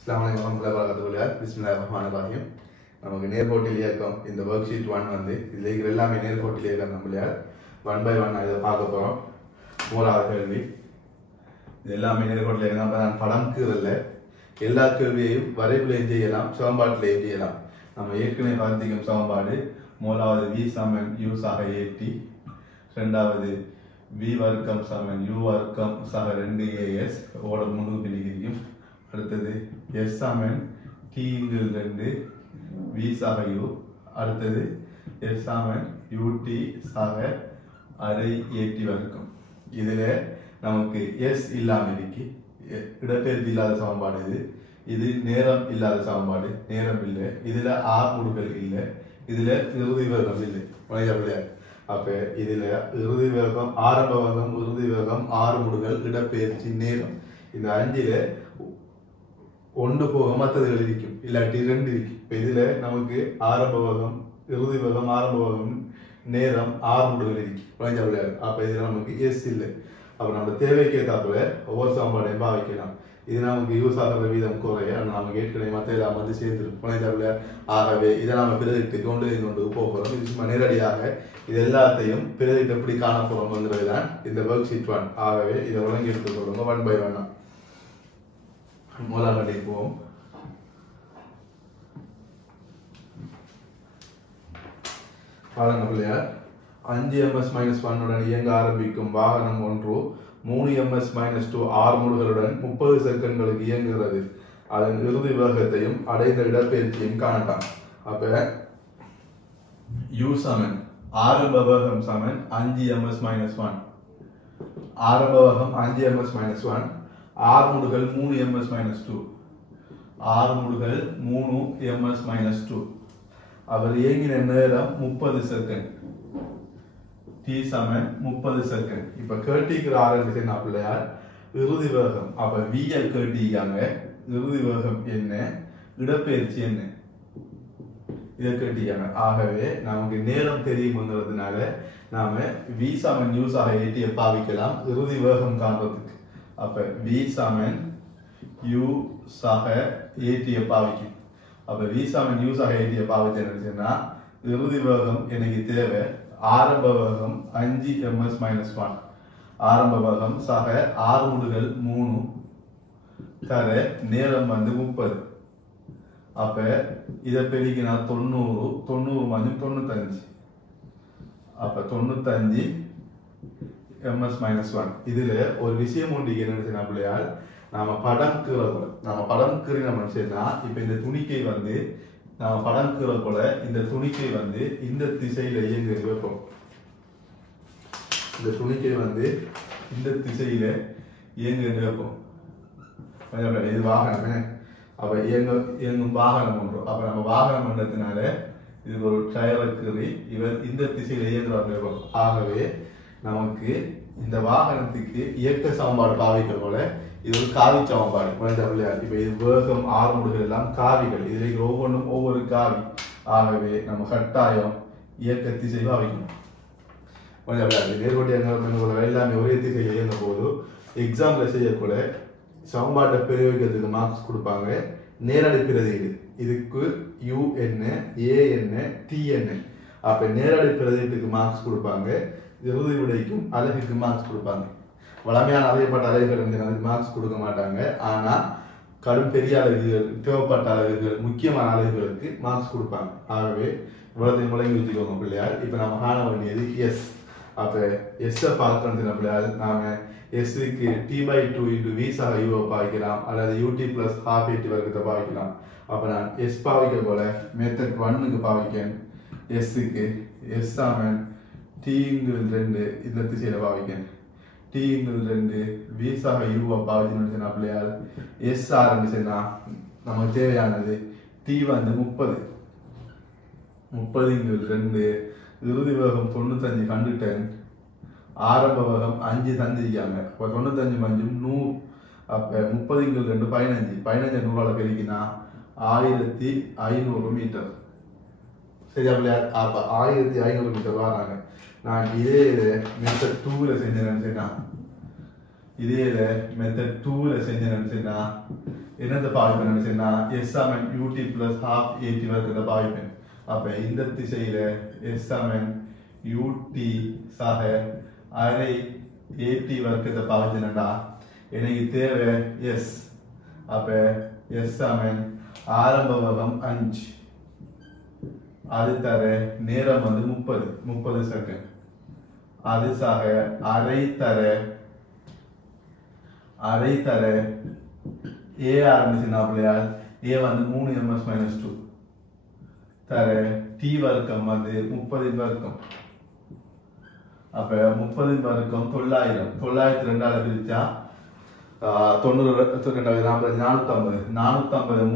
அஸ்ஸலாமு அலைக்கும் வரஹ்மத்துல்லாஹி வபரகாத்துஹு. பிஸ்மில்லாஹிர் ரஹ்மானிர் ரஹீம். நமக்கு நேர்கோட்டில் இயக்கம் இந்த ஒர்க் ஷீட் 1 வந்து இதில் இருக்கிற எல்லாமே நேர்கோட்டில் இயக்கம் நம்மளையார் 1 by 1 இதை பார்க்க போகிறோம். மூணாவது கேள்வி இது எல்லாமே நேர்கோட்டில் இயக்கம். நான் படம் கீறல எல்லா கேள்வியையும் வரைபிலையும் செய்யலாம், சமன்பாட்டிலையும் செய்யலாம். நம்ம ஏற்கனவே பார்த்திக்கும் சமன்பாடு மூணாவது v சமன் u சக at, ரெண்டாவது v வர்க்கம் சமன் u வர்க்கம் சக 2as ஓட முழு பிரிக்கும். அடுத்தது s சமன் t இன்கில் 2 v சக u. அடுத்தது s சமன் ut சக அரை at வர்க்கம். இதில் நமக்கு s இல்லாமல் இருக்கு, இடப்பெயர்ச்சி இல்லாத சமன்பாடு. இது நேரம் இல்லாத சமன்பாடு, நேரம் இல்லை. இதுல ஆர்முடுகள் இல்லை, இதுல இறுதி வேகம் இல்லை. அப்ப இதுல இறுதி வேகம், ஆரம்ப வேகம், இறுதி வேகம், ஆறுமுடுகள், இடப்பெயர்ச்சி, நேரம், இந்த 5ல ஒன்று போக மற்றதுகள் இருக்கும், இல்லாட்டி 2 இருக்கு. இப்ப இதுல நமக்கு ஆரம்ப வேகம், இறுதி வேகம், ஆரம்ப வேகம், நேரம், ஆறுமுடுகள் இருக்கு. அப்ப இதுல நமக்கு எஸ் இல்லை. அப்ப நம்ம தேவைக்கு ஏற்றாப்புல ஒவ்வொரு சமன்பாடையும் பாவிக்கலாம். இது நமக்கு யூஸ் ஆகிற வீதம் குறைய நமக்கு ஏற்கனவே மற்ற எல்லாம் வந்து சேர்ந்துருக்கும். ஆகவே இதை நம்ம பிரதிட்டு கொண்டு போகிறோம். இது சும்மா நேரடியாக இது எல்லாத்தையும் பிரதிட்டு எப்படி காண போறோம்ங்கிறது தான் இந்த ஒர்க் ஷீட் 1. ஆகவே இதை ஒழுங்கி எடுத்து சொல்லுங்க 1 by 1. மூலம் கட்டி போவோம். பாருங்க பிள்ளையார், 5 ms-1 உடன் இயங்க ஆரம்பிக்கும் வாகனம் ஒன்று 3 ms-2 ஆர்முடுகளுடன் 30 செகண்ட்களுக்கு இயங்குகிறது. அதன் இறுதி வேகத்தையும் அடைந்த இடப்பெயர்ச்சியையும் காணலாம். அப்ப u சமன் ஆரம்ப வேகம் சமன் 5 ms-1, ஆரம்ப வேகம் 5 ms-1, ஆர்முடுகள் 3 ms-2, ஆர்முடுகள் 3 ms-2. அவர் இயங்கின நேரம் 30 செகண்ட், t சமன் 30 செகண்ட். இப்ப கேட்டிக்கிற ஆரம்பிச்சு என்ன பிள்ளையார், இறுதி வேகம். அப்ப vl கேட்டிக்காங்க, இறுதி வேகம் என்ன, இடப்பெயர்ச்சி என்ன, இதை கேட்டிக்காங்க. ஆகவே நமக்கு நேரம் தெரியும்ங்கிறதுனால நாம v சமன் u சக at பாவிக்கலாம் இறுதி வேகம் காண்றதுக்கு. அப்ப v சமன் u சக at பாவிக்கும். அப்ப v சமன் u சக at பாவிச்சேன்னா இறுதி வேகம் எனக்கு தேவை ஆரம்ப வேகம் 5 ms-1, ஆரம்ப வேகம் சக ஆறுமுடுகள் 3 தர நேரம் வந்து 30. அப்ப இதை பெருக்கினா 90, 90 மஞ்சள் 95. அப்ப 95 ms-1. இதுல ஒரு விஷயம் ஒன்று என்ன பிள்ளையால், நாம படம் கீறக்கூட, நம்ம படம் கீறின மனுஷன்னா இப்ப இந்த துணிக்கை வந்து நாம படம் கீற போல இந்த துணிக்கை வந்து இந்த திசையில இயங்க வைப்போம். இந்த துணிக்கை வந்து இந்த திசையில இயங்க வைப்போம். இது வாகனம். அப்ப இயங்கும் வாகனம் ஒன்று. அப்ப நம்ம வாகனம் பண்றதுனால இது ஒரு டயரை கீறி இவர் இந்த திசையில இயங்குறாங்க. ஆகவே நமக்கு இந்த வாகனத்துக்கு இயக்க சமன்பாடு பாவிக்கிற போல இது ஒரு காவி சமன்பாடு. இப்ப இது வேகம், ஆறுமுடுகள் எல்லாம் காவிகள், இதுல ஒவ்வொன்றும் ஒவ்வொரு காவி. ஆகவே நம்ம கட்டாயம் இயக்க திசை பாவிக்கணும். நேர்கோட்டி எல்லாமே ஒரே திசையில் இயங்க போது எக்ஸாம்ல செய்யக்கூட சமன்பாட்டை பிரயோகிக்கிறதுக்கு மார்க்ஸ் கொடுப்பாங்க. நேரடி பிரதியீடு இதுக்கு u என்ன, a என்ன, t என்ன. அப்ப நேரடி பிரதியீட்டுக்கு மார்க்ஸ் கொடுப்பாங்க, இறுதி விடைக்கும் அழகுக்கு மார்க்ஸ் கொடுப்பாங்க. வளமையான அறியப்பட்ட அலகுகள் வந்து மார்க்ஸ் கொடுக்க மாட்டாங்க. ஆனா கடும் பெரிய அலகுகள், தேவைப்பட்ட அலகுகள், முக்கியமான அலகுகளுக்கு மார்க்ஸ் கொடுப்பாங்க. ஆகவே இவ்வளவு முழங்கி வச்சுக்கோங்க பிள்ளையார். இப்ப நம்ம காண வேண்டியது எஸ். அப்ப எஸ் பார்க்கறது பிள்ளையார், நாம எஸ்க்கு t/2 × v சக u பாவிக்கலாம், அல்லது ut + ½ at வர்க்கத்தை பாவிக்கலாம். அப்ப நான் எஸ் பாவிக்க போல மெத்தட் 1க்கு பாவிக்கேன். எஸ்க்கு எஸ் சமன் t இன்கில் 2 இந்த திசையில பாவிக்கேன். t இன்கில் 2 v சக u பாவிச்சுன்னா பிள்ளையார் எஸ் ஆரம்பிச்சுன்னா நமக்கு தேவையானது t வந்து 30, 30 இன்கில் 2, இறுதி வேகம் 95 கண்டுட்டேன், ஆரம்ப வேகம் 5 தந்திருக்காங்க. அப்ப 95 மஞ்சும் 100. அப்ப 30 இன்கில் 2 15, 15 100 பெருக்கினா 1500 மீட்டர். சரியா பிள்ளையார்? அப்ப 1500 மீட்டர் வராங்க. நான் இதே மெத்தட் 2ல செஞ்சேன்னா, இதே மெத்தட் 2ல செஞ்சேன்னா என்னது பாவிப்பேன் சொன்னா எஸ் சமன் யூடி பிளஸ் ஹாஃப் ஏடி வர்க்கத்தை பாவிப்பேன். அப்ப இந்த திசையில எஸ் சமன் யூடி சக அரை ஏடி வர்க்கத்தை பாவிச்சேன்டா எனக்கு தேவை எஸ். அப்ப எஸ் சமன் ஆரம்ப வேகம் 5, அது தர நேரம் வந்து 30 செகண்ட். அது சக அரை தர ஏ ஆரம்பிச்சுன்னா பிள்ளையால் ஏ வந்து 3 ms - 2 தர டி வர்க்கம் வந்து 30 வர்க்கம். அப்ப 30 வர்க்கம் 900 902 பிரிச்சா 90 450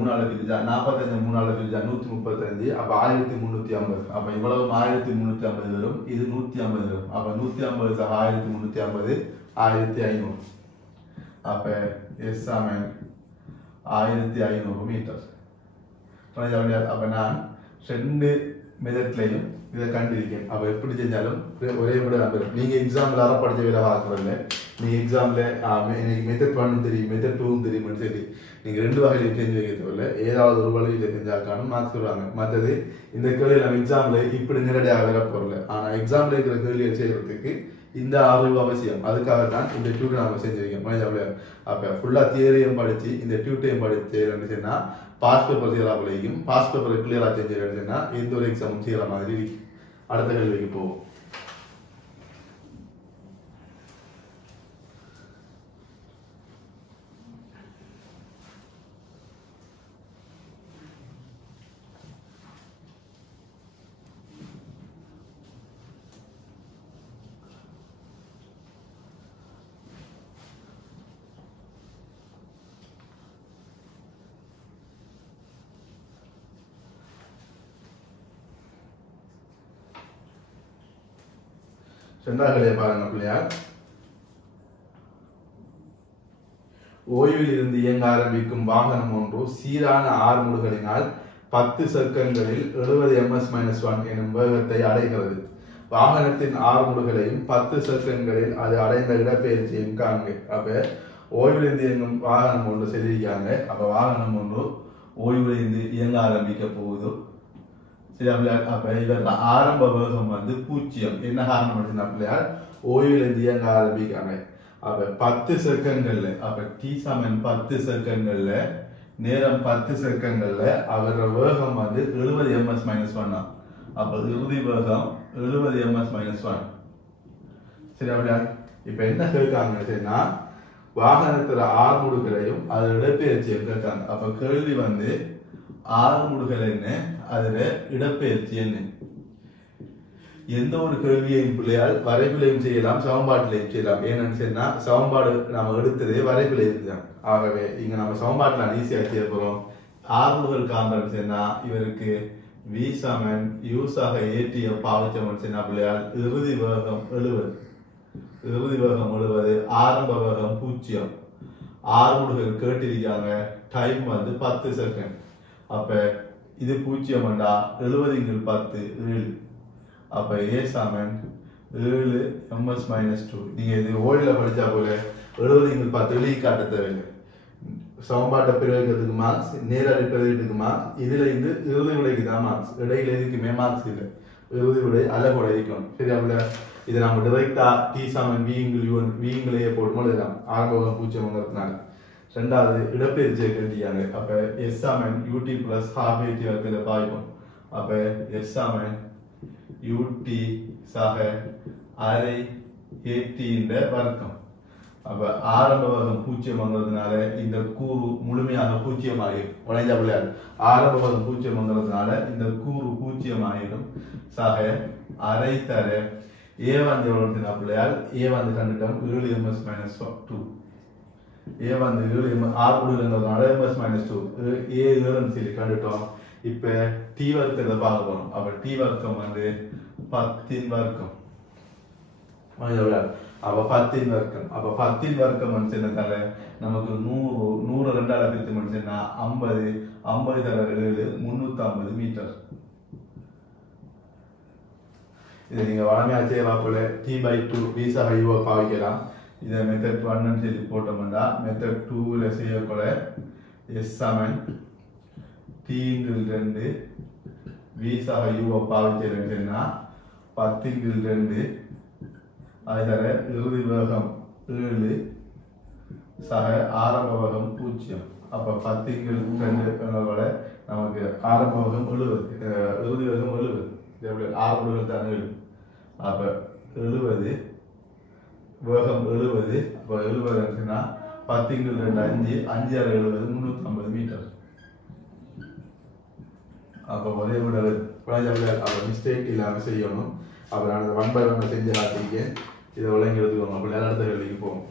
3 பிரிச்சா 45 3 பிரிச்சா 135. அப்ப 1350. அப்ப இவ்வளவு 1350 வரும். இது 150 வரும். அப்ப 150 சக 1350 1500. அப்ப எஸ் சமன் 1500 மீட்டர். அப்ப நான் 2 மெத்தட்லையும் இதை கண்டிருக்கேன். அப்ப எப்படி செஞ்சாலும் ஒரே விட நம்பர். நீங்க எக்ஸாம்ல படிச்ச வேலை பார்க்கறதில்ல. நீங்க எக்ஸாம்ல எனக்கு மெத்தட் 1 தெரியும், மெத்தட் 2 தெரியும்னு சொல்லி நீங்க 2 வகையில செஞ்சு வைக்க தேவையில்ல. ஏதாவது ஒரு வழியில செஞ்சாக்கானும் மார்க்ஸ் வருவாங்க. மற்றது இந்த கேள்வி நம்ம எக்ஸாம்ல இப்படி நேரடியாக வர போறல. ஆனா எக்ஸாம்ல இருக்கிற கேள்வியை செய்யறதுக்கு இந்த அறிவு அவசியம். அதுக்காக தான் இந்த டியூட்டை நம்ம செஞ்சிருக்கோம். அப்ப ஃபுல்லா தியரியும் படிச்சு இந்த டியூட்டையும் படிச்சு சொன்னா பாஸ் பேப்பர் செய்யறாங்களையும் பாஸ் பேப்பரை கிளியரா செஞ்சுன்னா எந்த ஒரு எக்ஸாமும் செய்யற மாதிரி இருக்கு. அடுத்த கேள்விக்கு போவோம். சென்றார்களே பாருங்க பிள்ளையார். ஓய்வில் இருந்து இயங்க ஆரம்பிக்கும் வாகனம் ஒன்று சீரான ஆர்முடுகளினால் 10 செகண்ட்களில் 70 ms - 1 எனும் வேகத்தை அடைகிறது. வாகனத்தின் ஆர்முடுகளையும் 10 செகண்ட்களில் அது அடைந்த இடப்பெயர்ச்சியும் காண்க. அப்ப ஓய்வில் இருந்து இயங்கும் வாகனம் ஒன்று செல்லிருக்காங்க. அப்ப வாகனம் ஒன்று ஓய்வில் இருந்து இயங்க ஆரம்பிக்க போகுது. அப்ப இவர் ஆரம்ப வேகம் வந்து 0. என்ன காரணம் பிள்ளையார் ஓய்வில் இருந்து இயங்க ஆரம்பிக்காங்க. அப்ப 10 செகண்ட்கள்ல அப்ப டி சமன் 10 செகண்ட்கள்ல நேரம் 10 செகண்ட்கள்ல அவரோட வேகம் வந்து 70 ms - 1. அப்ப இறுதி வேகம் 70 ms - 1. சரி அப்படியா? இப்ப என்ன கேட்காங்கன்னா வாகனத்துல ஆர்முடுகளையும் அதோட இடப்பெயர்ச்சியும் கேட்காங்க. அப்ப கேள்வி வந்து ஆர்முடுகள் என்ன, அதுல இடப்பெயர்ச்சி என்ன. எந்த ஒரு கேள்வியையும் பிள்ளையால் வரைபிலையும் செய்யலாம், சமன்பாட்டிலையும் செய்யலாம். ஏன்னு சொன்னா சமன்பாடு நாம எடுத்ததே வரைபிலை தான். ஆகவே இங்க நம்ம சமன்பாட்டுல ஈஸியா செய்ய போறோம். ஆர்முடுகள் காண்பது சொன்னா இவருக்கு வி சமன் யூஸாக ஏடிய பாவிச்சவன் சொன்னா பிள்ளையால் இறுதி வேகம் 70 ஆரம்ப வேகம் 0. ஆர்முடுகள் கேட்டிருக்காங்க. டைம் வந்து 10 செகண்ட். அப்ப இது 0 வேண்டா 70 × 10 7. அப்ப ஏ சமன் 7 ms - 2. நீங்க இது ஓய்ல படிச்சா போல 70 × 10 வெளியே காட்ட தேவையில்லை. சமன்பாட்டை பிரயோகிக்கிறதுக்கு மார்க்ஸ், நேரடி பிரயோகத்துக்கு மார்க்ஸ், இதுல இருந்து இறுதி விடைக்கு தான் மார்க்ஸ். இடையில எதுக்குமே மார்க்ஸ் இல்லை. இறுதி விடை அழகோட இருக்கணும். சரியா? இதை நம்ம டிரெக்டா டி சமன் விங்களையே போட்டு எழுதலாம். ஆரம்ப 0ங்கிறதுனால. ரெண்டாவது இடப்பெயர்ச்சியை கேட்டியாங்க. அப்ப எஸ் சமன் யூடி பிளஸ் ஹாஃப் ஏடி வர்க்கத்தை பாய்க்கும். அப்ப எஸ் சமன் யூடி சக அரை ஏடின்ற வர்க்கம். அப்ப ஆரம்ப வேகம் 0ங்கிறதுனால இந்த கூறு முழுமையாக 0 ஆகிடும். உடைஞ்சா பிள்ளையார் ஆரம்ப வேகம் 0ங்கிறதுனால இந்த கூறு 0 ஆகிடும். சக அரை தர ஏ வந்து எவ்வளவு பிள்ளையார் ஏ வந்து கண்டுட்டோம் 7 ms - 2. ஏ வந்து 7 ஆர்முடுகள்ங்கிறதுனால ms - 2 ஏ 7 சொல்லி கண்டுட்டோம். இப்ப டி வர்க்கத்தை பார்க்க போறோம். அப்ப டி வர்க்கம் வந்து 10 வர்க்கம். அப்ப 10 வர்க்கம். அப்ப 10 வர்க்கம் என்னதால நமக்கு 100 2ஆல பிரித்து முடிச்சுன்னா 50 50 தர 7 350 மீட்டர். இதை நீங்க வளமையா செய்யலாம் போல t/2 வீசா ஹைவா பாவிக்கலாம். இதை மெத்தட் 1 சொல்லி போட்டோம்னா மெத்தட் 2ல செய்யக்கூட எஸ் சமன் t/2 v சக u பாவிக்கிறேன்னா 10/2 அதை தர இறுதி வேகம் 7 சக ஆரம்ப வேகம் 0. அப்ப 10/2 நமக்கு ஆரம்ப வேகம் 70, இறுதி வேகம் 70, ஆரம்ப வேகம் தான் 7. அப்ப 70 வேகம் 70, அப்ப 70 10/2 5 5 350 மீட்டர். அப்போ ஒரே விட மிஸ்டேக் இல்லாமல் செய்யணும். அப்போ நான் அந்த 1 by 1 செஞ்சு காட்டிருக்கேன். இதை விளங்கி எடுத்துக்கோங்க. அப்படி அடுத்த கேள்விக்கு போவோம்.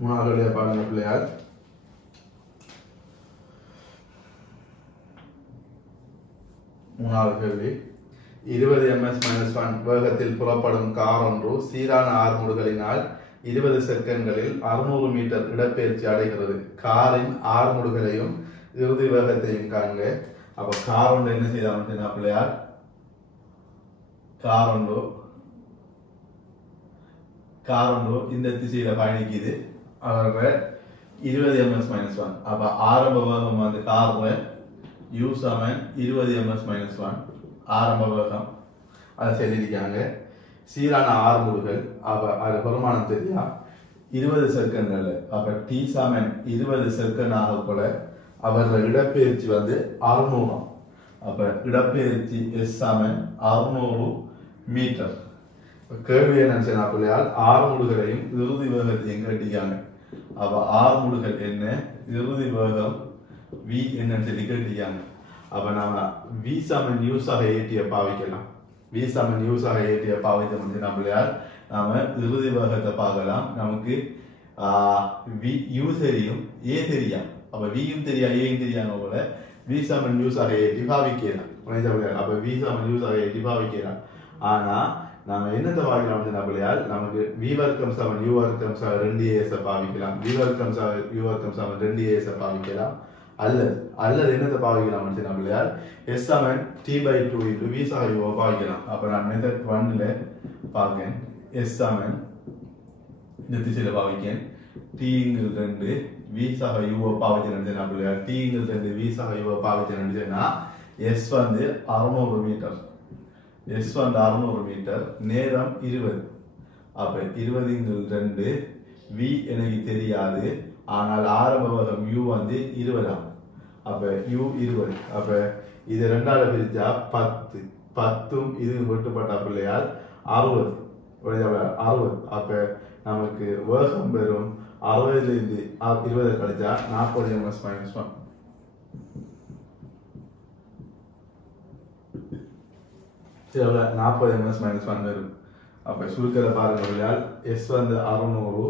மூணாவது பாருங்க பிள்ளையார். மூணாவது கேள்வி 20 ms-1 வேகத்தில் புறப்படும் கார் ஒன்று சீரான ஆறுமுடுகளினால் 20 செகண்ட்களில் 600 மீட்டர் இடப்பெயர்ச்சி அடைகிறது. காரின் ஆறுமுடுகளையும் இறுதி வேகத்தையும் காண்க. அப்ப கார் ஒன்று என்ன செய்தாங்க பிள்ளையார்? கார் ஒன்று இந்த திசையில பயணிக்குது. அவரை 20 ms-1. அப்ப ஆரம்ப வேகம் வந்து கார்ல u சமன் 20 ms-1 ஆரம்ப வேகம் அதை சொல்லியிருக்காங்க. சீரான ஆறுமுடுகள் அப்ப அது பெருமானம் தெரியா 20 செகண்ட்ல. அப்ப t சமன் 20 செகண்ட் ஆக போல அவரோட இடப்பெயர்ச்சி வந்து 600. அப்ப இடப்பெயர்ச்சி s சமன் 600 மீட்டர். கேள்வி என்ன பிள்ளையால் ஆறுமுடுகளையும் இறுதி வேகத்தையும் கேட்டிருக்காங்க. அப்ப ஆறுமுடுகள் என்ன, இறுதி வேகம் v என்னன்னு சொல்லி கேட்டிருக்காங்க. அப்ப நாம v சமன் u சக ஏற்றிய பாவிக்கலாம். v சமன் u சக ஏற்றிய பாவித்த பிள்ளையால் நாம இறுதி வேகத்தை பார்க்கலாம். நமக்கு u தெரியும், a தெரியும். அப்ப v யும் தெரியா a யும் தெரியாம போல v சமன் u சக ஏற்றி பாவிக்கலாம். அப்ப v சமன் u சக ஏற்றி பாவிக்கலாம். ஆனா நாம என்னத்தை பாவிக்கலாம் பிள்ளையால் நமக்கு v வர்க்கம் சமன் u வர்க்கம் சமன் 2as பாவிக்கலாம். v வர்க்கம் சமன் u வர்க்கம் சமன் 2as பாவிக்கலாம். அல்லது என்னத்தை பாவிக்கலாம் பிள்ளையால் s சமன் t/2 into v சக u பாவிக்கலாம். அப்ப நான் மெத்தட் 1ல பாக்கேன். s சமன் இந்த திசையில பாவிக்கேன். t/2 v சக u பாவிச்சேன்னா பிள்ளையால் t/2 v சக u பாவிச்சேன்னா s வந்து 600 மீட்டர். S வந்து 600 மீட்டர், நேரம் 20. அப்ப 20/2 v எனக்கு தெரியாது. ஆனால் ஆரம்ப வேகம் u வந்து 20. அப்ப u 20. அப்ப இது ரெண்டால பிரிச்சா 10. 10ம் இது வெட்டுப்பட்ட பிள்ளையால் 60. 60. அப்ப நமக்கு வேகம் பெறும் 60 இருந்து 20 கழிச்சா 40 ms-1. எவ்வளோ 40 ms-1 வரும். அப்ப சுருக்கத்தை பாருங்க. s வந்து 600,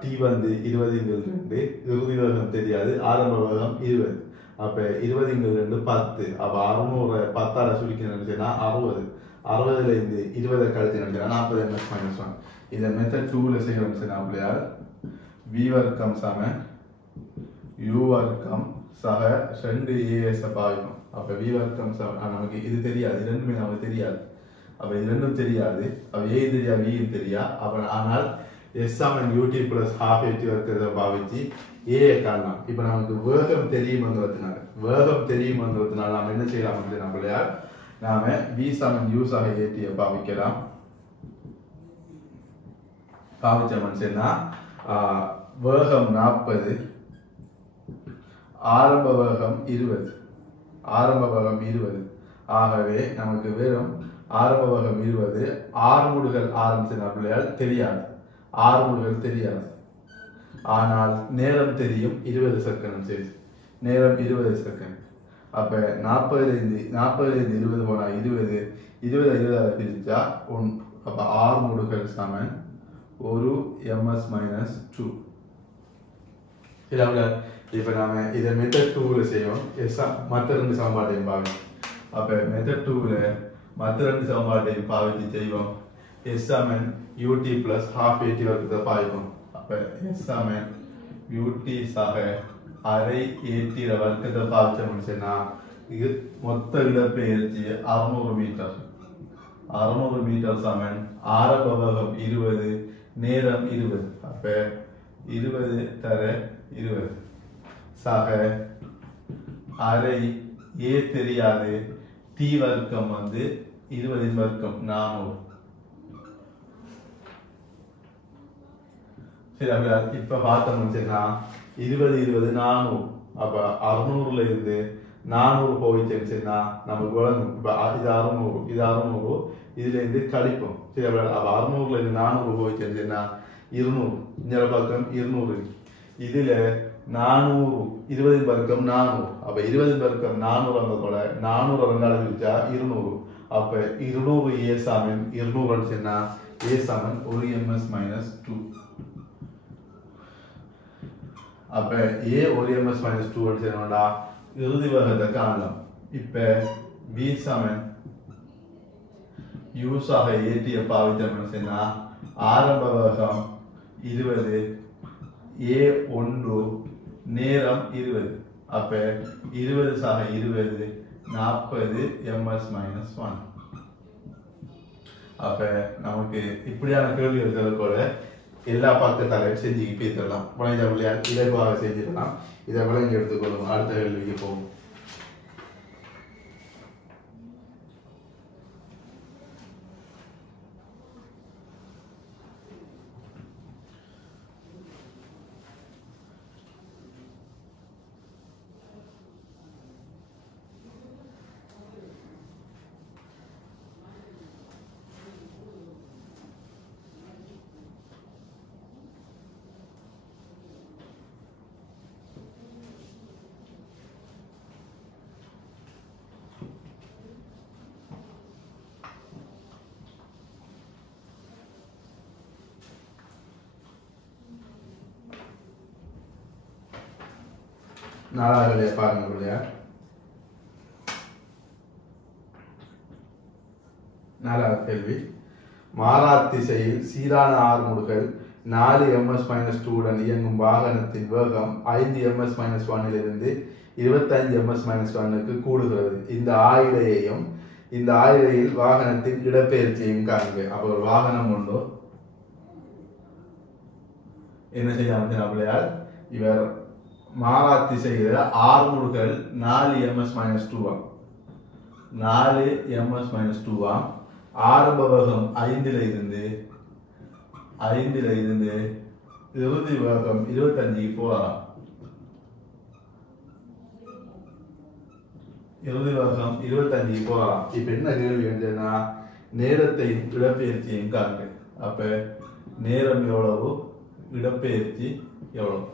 t வந்து 20/2, இறுதி வேகம் தெரியாது, ஆரம்ப வேகம் 20. அப்ப 20/2 10. அப்ப 600 10ஆல சுருக்கினா 60. 60ல இருந்து 20 கழிச்சு 40 ms-1. இந்த மெத்தட் 2ல செய்யணும் பிள்ளையால் v வர்க்கம் சமன் u வர்க்கம் சக 2as பாவிக்கும். அப்ப v வர்க்கம் நமக்கு இது தெரியாது, ரெண்டுமே நமக்கு தெரியாது. அப்ப இது ரெண்டும் தெரியாது. அப்ப a தெரியா v தெரியா. அப்ப ஆனால் s Saman ut plus half at வர்க்கத்தை பாவிச்சு a காணலாம். இப்ப நமக்கு வேகம் தெரியும்ன்றதுனால நாம என்ன செய்யலாம் பிள்ளையார்? நாம v சமன் u சக at பாவிக்கலாம். பாவிச்சோம்னா வேகம் 40, ஆரம்ப வேகம் 20. ஆகவே நமக்கு வெறும் ஆரம்ப வேகம் 20, ஆறுமுடுகள் ஆரம்பிச்ச பிள்ளையால் தெரியாது. ஆறுமுடுகள் தெரியாது. ஆனால் நேரம் தெரியும் 20 செகண்ட். சரி, நேரம் 20 செகண்ட். அப்ப 40ல இருந்து 20 போனா 20, 20 பிரிச்சா 1. அப்ப ஆறுமுடுகள் சமன் 1 ms-2. இப்போ நாம இதை மெத்தட் 2ல செய்வோம். மற்ற ரெண்டு சமன்பாட்டையும் பாவிக்கும். அப்போ மெத்தட் 2ல மற்ற ரெண்டு சமன்பாட்டையும் பாவிச்சு செய்வோம். S Saman ut plus half at வர்க்கத்தை பாவிக்கும். அப்போ S சமன் ut சக அரை at வர்க்கத்தை பாவிச்சோம்னு சொன்னா இது மொத்த இடப்பெயர்ச்சி 600 மீட்டர். 600 மீட்டர் சமன் ஆரம்ப வேகம் 20 நேரம் 20. அப்ப 20 தர 20 சக அரை ஏ தெரியாது டி வர்க்கம் வந்து 20 வர்க்கம் 400. சரி அப்ப இப்ப பார்த்தோம்னா 20 20 400. அப்ப 600ல இருந்து 400 போயிடுச்சுன்னா நமக்கு வழங்கும். இப்ப இது 600 இது 600 இதுல இருந்து கழிப்போம். சரி அப்ப 600ல இருந்து 400 போயிடுச்சுன்னா 200 இந்த பக்கம் 200. இதுல 400 20 வர்க்கம் 400. அப்ப 20 வர்க்கம் 400 அந்த கூட 400 ரெண்டாவது பிரிச்சா 200. அப்ப 200 ஏ சமன் 200 சொன்னா ஏ சமன் 1 ms minus 2. அப்ப ஏ 1 ms minus 2 சொன்னா இறுதி வேகத்தை காணலாம். இப்ப v சமன் u சக at பாவிச்சோம்னு சொன்னா ஆரம்ப வேகம் 20 a 1 நேரம் 20. அப்ப 20 சக 20 40 ms minus 1. அப்ப நமக்கு இப்படியான கேள்வி எழுதுறது போல எல்லா பக்கத்தாலையும் செஞ்சு பேசலாம். இலகுவாக செஞ்சிடலாம். இதை விளங்கி எடுத்துக்கொள்ளும். அடுத்த கேள்விக்கு போகும். நாலாவது பாருங்க பிள்ளையா. நாலாவது கேள்வி. மாறா திசையில் சீரான ஆர்முடுகள் 4 ms minus 2 உடன் இயங்கும் வாகனத்தின் வேகம் 5 ms minus 1 இலிருந்து 25 ms minus 1க்கு கூடுகிறது. இந்த ஆயிரையையும் இந்த ஆயிரையில் வாகனத்தின் இடப்பெயர்ச்சியையும் காண்க. அப்ப ஒரு வாகனம் உண்டோ என்ன செய்யலாம் பிள்ளையார்? இவர் மாறா திசையில ஆர்முடுகள் 4 ms minus 2 4 ms minus 2 ஆரம்ப வேகம் 5ல இருந்து இறுதி வேகம் 25 போகலாம். இறுதி வேகம் 25 போகலாம். இப்ப என்ன கேள்வி என்றா நேரத்தையும் இடப்பெயர்ச்சியையும் காண்க. அப்ப நேரம் எவ்வளவு, இடப்பெயர்ச்சி எவ்வளவு?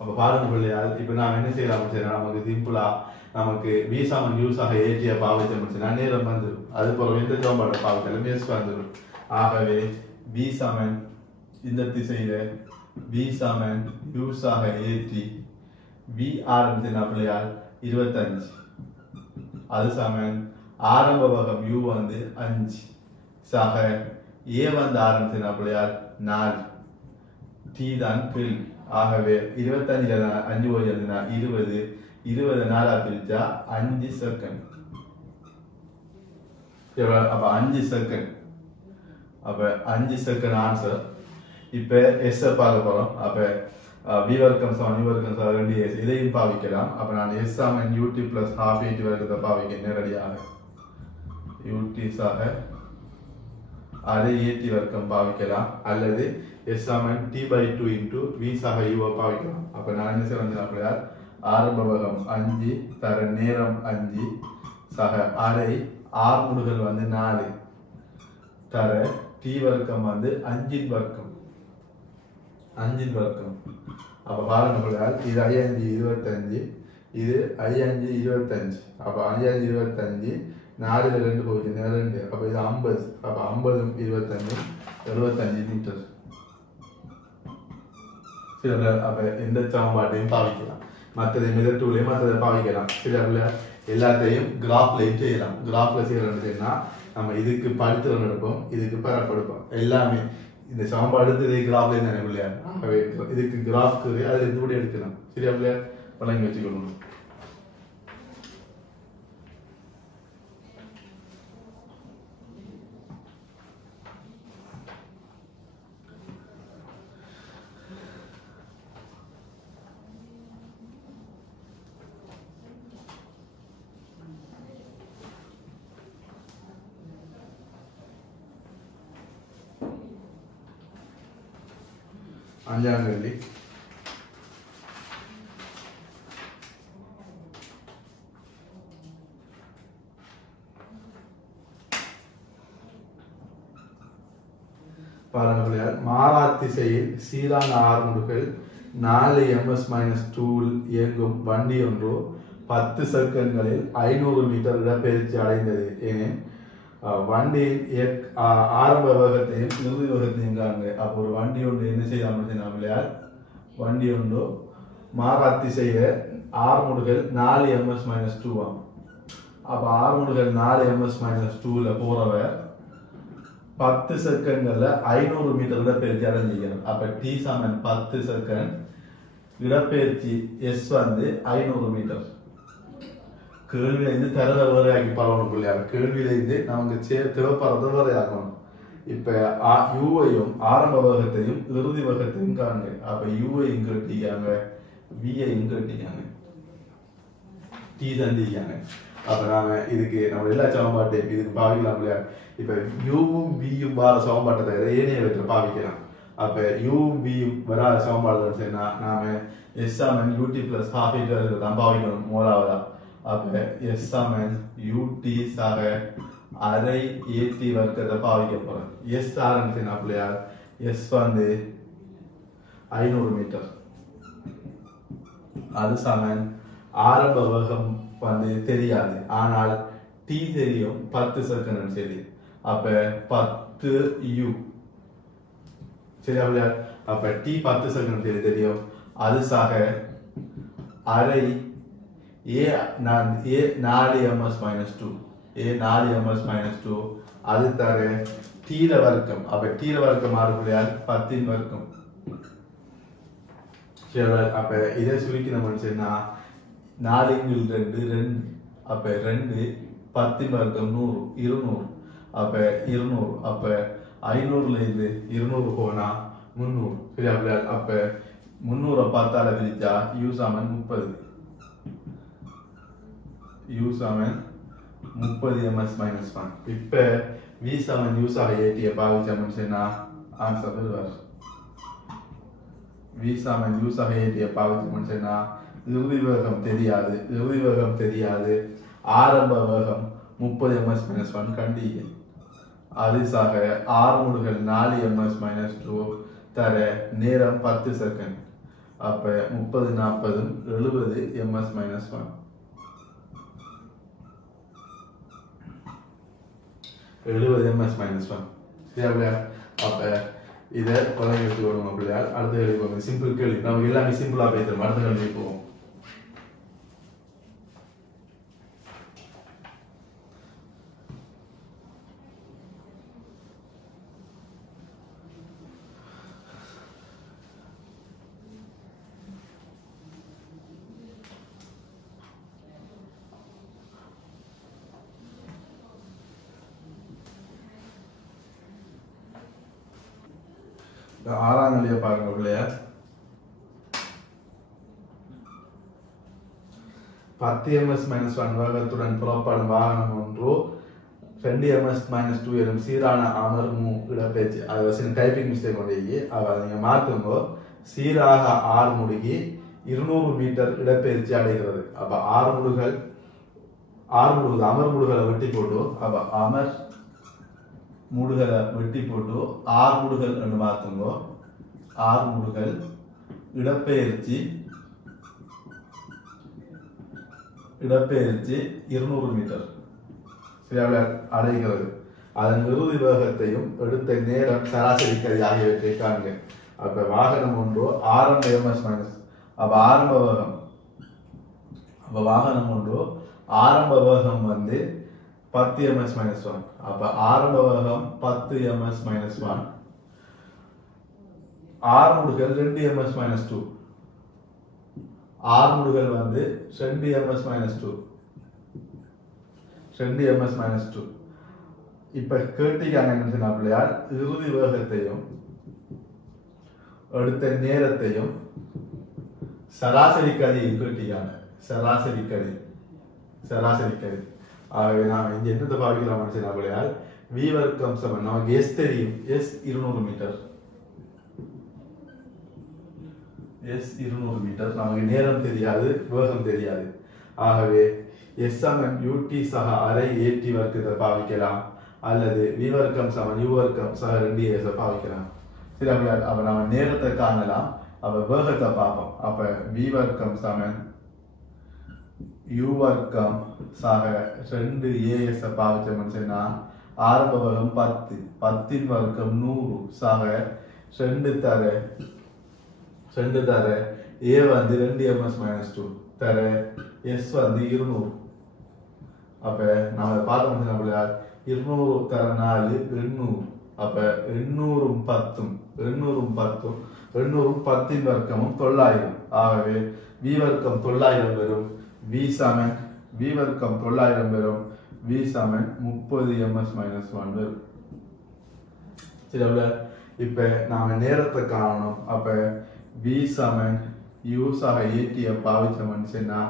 அப்ப பாருங்க பிள்ளையார், இப்ப நான் என்ன செய்யலாம்? நமக்கு சிம்பிளா நமக்கு v சமன் u சக at பாவிச்சோம்னா நேரம் வந்துடும். அது போல எந்த சமன்பாட்டை பாவிச்சாலும் s வந்துடும். ஆகவே v சமன் இந்த திசையில v சமன் u சக at v ஆரம்பிச்சுனா பிள்ளையார் 25. அது சமன் ஆரம்ப வேகம் u வந்து 5 சக a வந்து ஆரம்பிச்சுனா பிள்ளையார் 4 t தான் கேள்வி. ஆகவே 25ல 5 போய் எழுதுனா 20 20 4 பிரிச்சா 5 செகண்ட். அப்ப 5 செகண்ட். அப்ப 5 செகண்ட் ஆன்சர். இப்ப எஸ் பார்க்க போறோம். அப்ப v வர்க்கம் சமன் u வர்க்கம் சமன் 2s இதையும் பாவிக்கலாம். அப்ப நான் s Saman ut plus half at வர்க்கத்தை பாவிக்க நேரடியாக ut சக அரை at வர்க்கம் பாவிக்கலாம். அல்லது s சமன் t/2 into v சக u பாவிக்கலாம். அப்ப நான் என்ன செய்யறேன் அப்படியா? ஆரம்ப வேகம் 5 தர நேரம் 5 சக அரை ஆர்முடுகள் வந்து 4 தர t வர்க்கம் வந்து 5 வர்க்கம். அப்ப பாருங்க இது 5 25 இது 5 25. அப்ப 5 25 4ல 2 போகுது 2. அப்ப இது 50. அப்ப 50 25 75 மீட்டர். சரி அப்ப எந்த சமன்பாட்டையும் பாவிக்கலாம். மற்றது மிதர் டூலே மற்றதை பாவிக்கலாம். சரியா? எல்லாத்தையும் கிராஃப்லையும் செய்யலாம். கிராஃப்ல செய்யறோம்னா நம்ம இதுக்கு படுத்து எடுப்போம், இதுக்கு பரப்படுப்போம், எல்லாமே இந்த சமன்பாடு எடுத்து இதே கிராஃப்ல தானே பிள்ளையா. ஆகவே இதுக்கு கிராஃப்க்கு அது இது கூட எடுக்கலாம். சரியா பிள்ளையா? வழங்கி வச்சுக்கணும். அஞ்சாம் கேள்வி. மாறா திசையில் சீரான ஆர்முடுகள் 4 ms-2 இயங்கும் வண்டி ஒன்று 10 செகண்ட்களில் 500 மீட்டர் இடப்பெயர்ச்சி அடைந்தது எனில் வண்டியின் ஆரம்ப வேகத்தையும் இறுதி வேகத்தையும் காண்க. அப்போ ஒரு வண்டி ஒன்று என்ன செய்யலாம்? வண்டி ஒன்று மாறா திசையில ஆர்முடுகள் 4 ms-2 ஆகும். அப்ப ஆர்முடுகள் 4 ms-2ல போறவ 10 செகண்ட்ல 500 மீட்டர் இடப்பெயர்ச்சி அடைஞ்சிக்கணும். அப்ப டி சமன் 10 செகண்ட், இடப்பெயர்ச்சி எஸ் வந்து 500 மீட்டர். கேள்வியில இருந்து தரத வேறையாக்கி பரவணும் பிள்ளையா. கேள்வியில இருந்து நமக்கு தேவைப்படுறத வேறையாக்கணும். இப்ப யூவையும் ஆரம்ப வேகத்தையும் இறுதி வேகத்தையும் காணுங்க. அப்ப யூவை இங்க கட்டிக்காங்க, விஐ இங்க கட்டிக்காங்க, டி தண்டிக்காங்க. அப்ப நாம இதுக்கு நம்ம எல்லா சமன்பாட்டையும் இதுக்கு பாவிக்கலாம் இல்லையா. இப்ப யூவும் வியும் வார சமன்பாட்டை தவிர ஏனைய வச்சு பாவிக்கலாம். அப்ப யூவும் வியும் வராத சமன்பாடு நாம எஸ் சமன் யூடி பிளஸ் ஹாஃப் ஹீட்டர் தான் பாவிக்கணும் மூலாவதா. அப்ப எஸ் சமன் யூடி சக அரை ஏடி வர்க்கத்தை பாவிக்க போறேன். எஸ் ஆரம்பிச்சுனா பிள்ளையா, எஸ் வந்து 500 மீட்டர், அது சமன் ஆரம்ப வேகம் வந்து தெரியாது, ஆனால் டி தெரியும் 10 செகண்ட் சரி. அப்ப 10 யூ சரியா? அப்ப டி 10 செகண்ட் தெரியும், அது சாக அரை ஏ 4 ms-2 அது தர தீர வர்க்கம். அப்ப தீர வர்க்கம் ஆறுபடியால் 10 வர்க்கம். அப்ப இதை சுருக்கி நம்ம சொன்னா 4 × 2 அப்ப 2 10 வர்க்கம் 100 200. அப்ப 200. அப்ப 500ல இது 200 போனா 300. சரியா? அப்ப 300 10ஆல பிரிச்சா you Saman 30. You Saman 30 ms-1. இப்ப வி சமன் யூ சக ஏடியை பாவிச்சோம்னு சொன்னா ஆன்சர் வருவார். வி சமன் யூ சக ஏடியை பாவிச்சோம்னு சொன்னா இறுதி வேகம் தெரியாது, ஆரம்ப வேகம் 30 ms-1 கண்டிங்க. அது சாக ஆர்முடுகள் 4 ms-2 தர நேரம் 10 செகண்ட். அப்ப 30 40 70 ms-1 70 ms-1. சரியா? அப்ப இதை குழந்தை எடுத்து வருவோம் பிள்ளையார். அடுத்த கேள்வி போங்க. சிம்பிள் கேள்வி, நமக்கு எல்லாமே சிம்பிளா பேசுறோம். அடுத்த கேள்வி போவோம். ஆறாம் நிலையை பாருங்க பிள்ளையார். 10 ms-1 வேகத்துடன் புறப்படும் வாகனம் ஒன்று 2 ms-2 எனும் சீரான அமர்வு இடப்பெயர்ச்சி. அது டைப்பிங் மிஸ்டேக் கொண்டே அதை நீங்க மாற்றுங்க. சீராக ஆர்முடுகி 200 மீட்டர் இடப்பெயர்ச்சி அடைகிறது. அப்ப அமர்முடுகளை வெட்டி போட்டு, அப்ப அமர் மூடுகளை வெட்டி போட்டு ஆர்முடுகள் என்று மாற்றுங்க. ஆர்முடுகள் இடப்பெயர்ச்சி 200 மீட்டர் சரியா அடைகிறது. அதன் இறுதி வேகத்தையும் எடுத்த நேரம் சராசரி கதி ஆகியவற்றை காண்க. அப்ப வாகனம் ஒன்று ஆரம்ப ms-, அப்ப ஆரம்ப வேகம் அப்போ வாகனம் ஒன்று ஆரம்ப வேகம் வந்து 10 ms minus 1. அப்போ ஆரம்ப வேகம் 10 ms minus 1. ஆர்முடுகள் 2 ms minus 2. ஆர்முடுகள் வந்து 2 ms minus 2. 2 ms minus 2. இப்ப கேட்டிக்கான என்ன சொன்னா பிள்ளையார் இறுதி வேகத்தையும் அடுத்த நேரத்தையும் சராசரி கதியும் கேட்டிக்கான சராசரி கதி ஆகவே நாம் இங்க என்னத்தை பாவிக்கலாம் சொன்னா பிள்ளையார் v வர்க்கம் சமம் நமக்கு s தெரியும் s 200 மீட்டர் நமக்கு நேரம் தெரியாது வேகம் தெரியாது ஆகவே s சமம் ut சக அரை at வர்க்கத்தை பாவிக்கலாம் அல்லது v வர்க்கம் சமம் u வர்க்கம் சக 2as பாவிக்கலாம் சரி அப்ப நம்ம நேரத்தை காணலாம் அப்ப வேகத்தை பார்ப்போம் அப்ப v வர்க்கம் சமம் u வர்க்கம் சக 2as பாவிச்சோம்னு சொன்னா ஆரம்ப வேகம் 10 இன் வர்க்கம் 100 சக 2 தர a வந்து 2 ms minus 2 தர s வந்து 200 அப்ப நாம பார்த்தோம்னா நம்மள 200 தர 4 800 அப்ப 800 10 வர்க்கமும் 900 ஆகவே v வர்க்கம் 900 வரும் v சமன் v வர்க்கம் 900 வரும் v சமன் 30 ms minus 1 வரும் சரி இப்ப நாம நேரத்தை காணணும் அப்ப v சமன் u சக at பாவிச்சோம்னு சொன்னா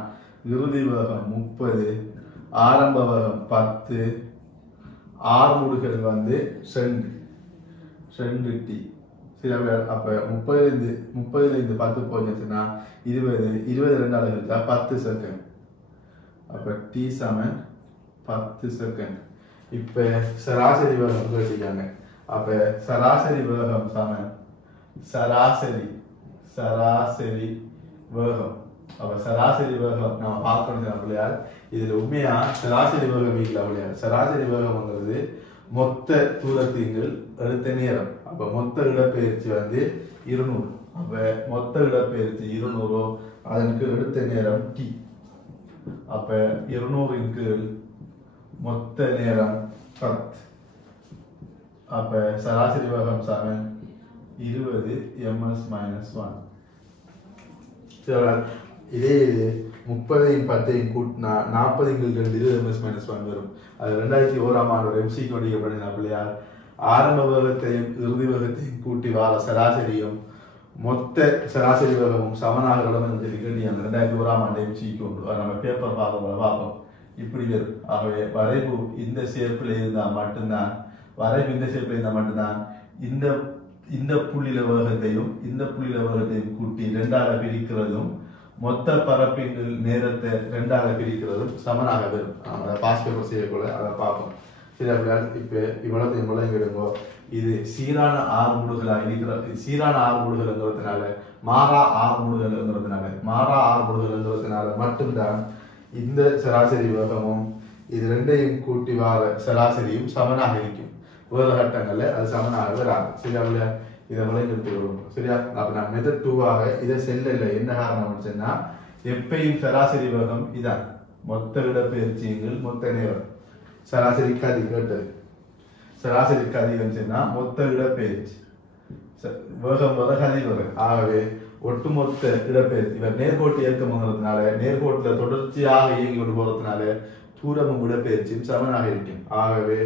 இறுதி வேகம் 30 ஆரம்ப வேகம் 10 ஆர்முடுகள் வந்து 2 t சரி அப்ப 30 இருந்து 10 போச்சுன்னா 20 ரெண்டாவது இருந்தா 10 செகண்ட் அப்ப t சமன் 10 செகண்ட் இப்ப சராசரி வேகம் கேட்டிருக்காங்க அப்ப சராசரி வேகம் சமன் சராசரி வேகம் அப்ப சராசரி வேகம் நம்ம பார்க்கணும் பிள்ளையார் இதுல உண்மையா சராசரி வேகம் வீட்டில் பிள்ளையார் சராசரி வேகம்ங்கிறது மொத்த தூரத்திங்கள் அடுத்த நேரம் அப்ப மொத்த இடப்பெயர்ச்சி வந்து 200 அப்ப மொத்த இடப்பெயர்ச்சி 200 அதற்கு அடுத்த நேரம் t அப்ப 200 இன் கீழ் மொத்த நேரம் 10 அப்ப சராசரி வேகம் சமன் 20 ms minus 1 இதே 30 10 கூட்டினா 40 20 ms minus 1 வரும் அது 2001ஆம் ஆண்டு எம்சிக்கு வடிவப்படுத்தின பிள்ளையார் ஆரம்ப வேகத்தையும் இறுதி வேகத்தையும் கூட்டி வார சராசரியும் மொத்த சராசரி வேகமும் சமனாக இடம் சொல்லி கேட்டு 2001ஆம் ஆண்டு எம்சிக்கு உண்டு நம்ம பேப்பர் பார்ப்போம் இப்படி வரும் ஆகவே வரைவு இந்த ஷேப்பில் இருந்தால் மட்டும்தான் இந்த புள்ளியில வேகத்தையும் இந்த புள்ளியில வேகத்தையும் கூட்டி 2ஆக பிரிக்கிறதும் மொத்த பரப்பின் நேரத்தை 2ஆக பிரிக்கிறதும் சமனாக வரும் பாஸ்பேப்பர் செய்யக்கூட அதை பார்ப்போம் சரி அப்படியா இப்ப இவ்வளவு முழங்கிடுங்கோ இது சீரான ஆறுமுடுகள்ங்கிறதுனால மாறா ஆறுமுடுகள்ங்கிறதுனால மட்டும்தான் இந்த சராசரி வேகமும் இது ரெண்டையும் கூட்டி வார சராசரியும் சமனாக இருக்கும் வேறு கட்டங்கள்ல அது சமனாக வராது சரியா இதை விளைஞ்செடுத்து விடுவோம் சரியா அப்ப நான் மெத்தட் 2ஆக இதை செல்ல என்ன காரணம் சொன்னா எப்பயும் சராசரி வேகம் இதான் மொத்த இடப்பெயர்ச்சிகள் மொத்த நேரம் சராசரி கதி கேட்டது சராசரி கதின்னு சொன்னா மொத்த இடப்பெயர்ச்சி வேகம் வர கதி வர ஆகவே ஒட்டுமொத்த இடப்பெயர்ச்சி இவர் நேர்கோட்டு இயக்கம்ங்கிறதுனால நேர்கோட்டுல தொடர்ச்சியாக இயங்கி கொண்டு போறதுனால தூரமும் இடப்பெயர்ச்சியும் சமனாக இருக்கும் ஆகவே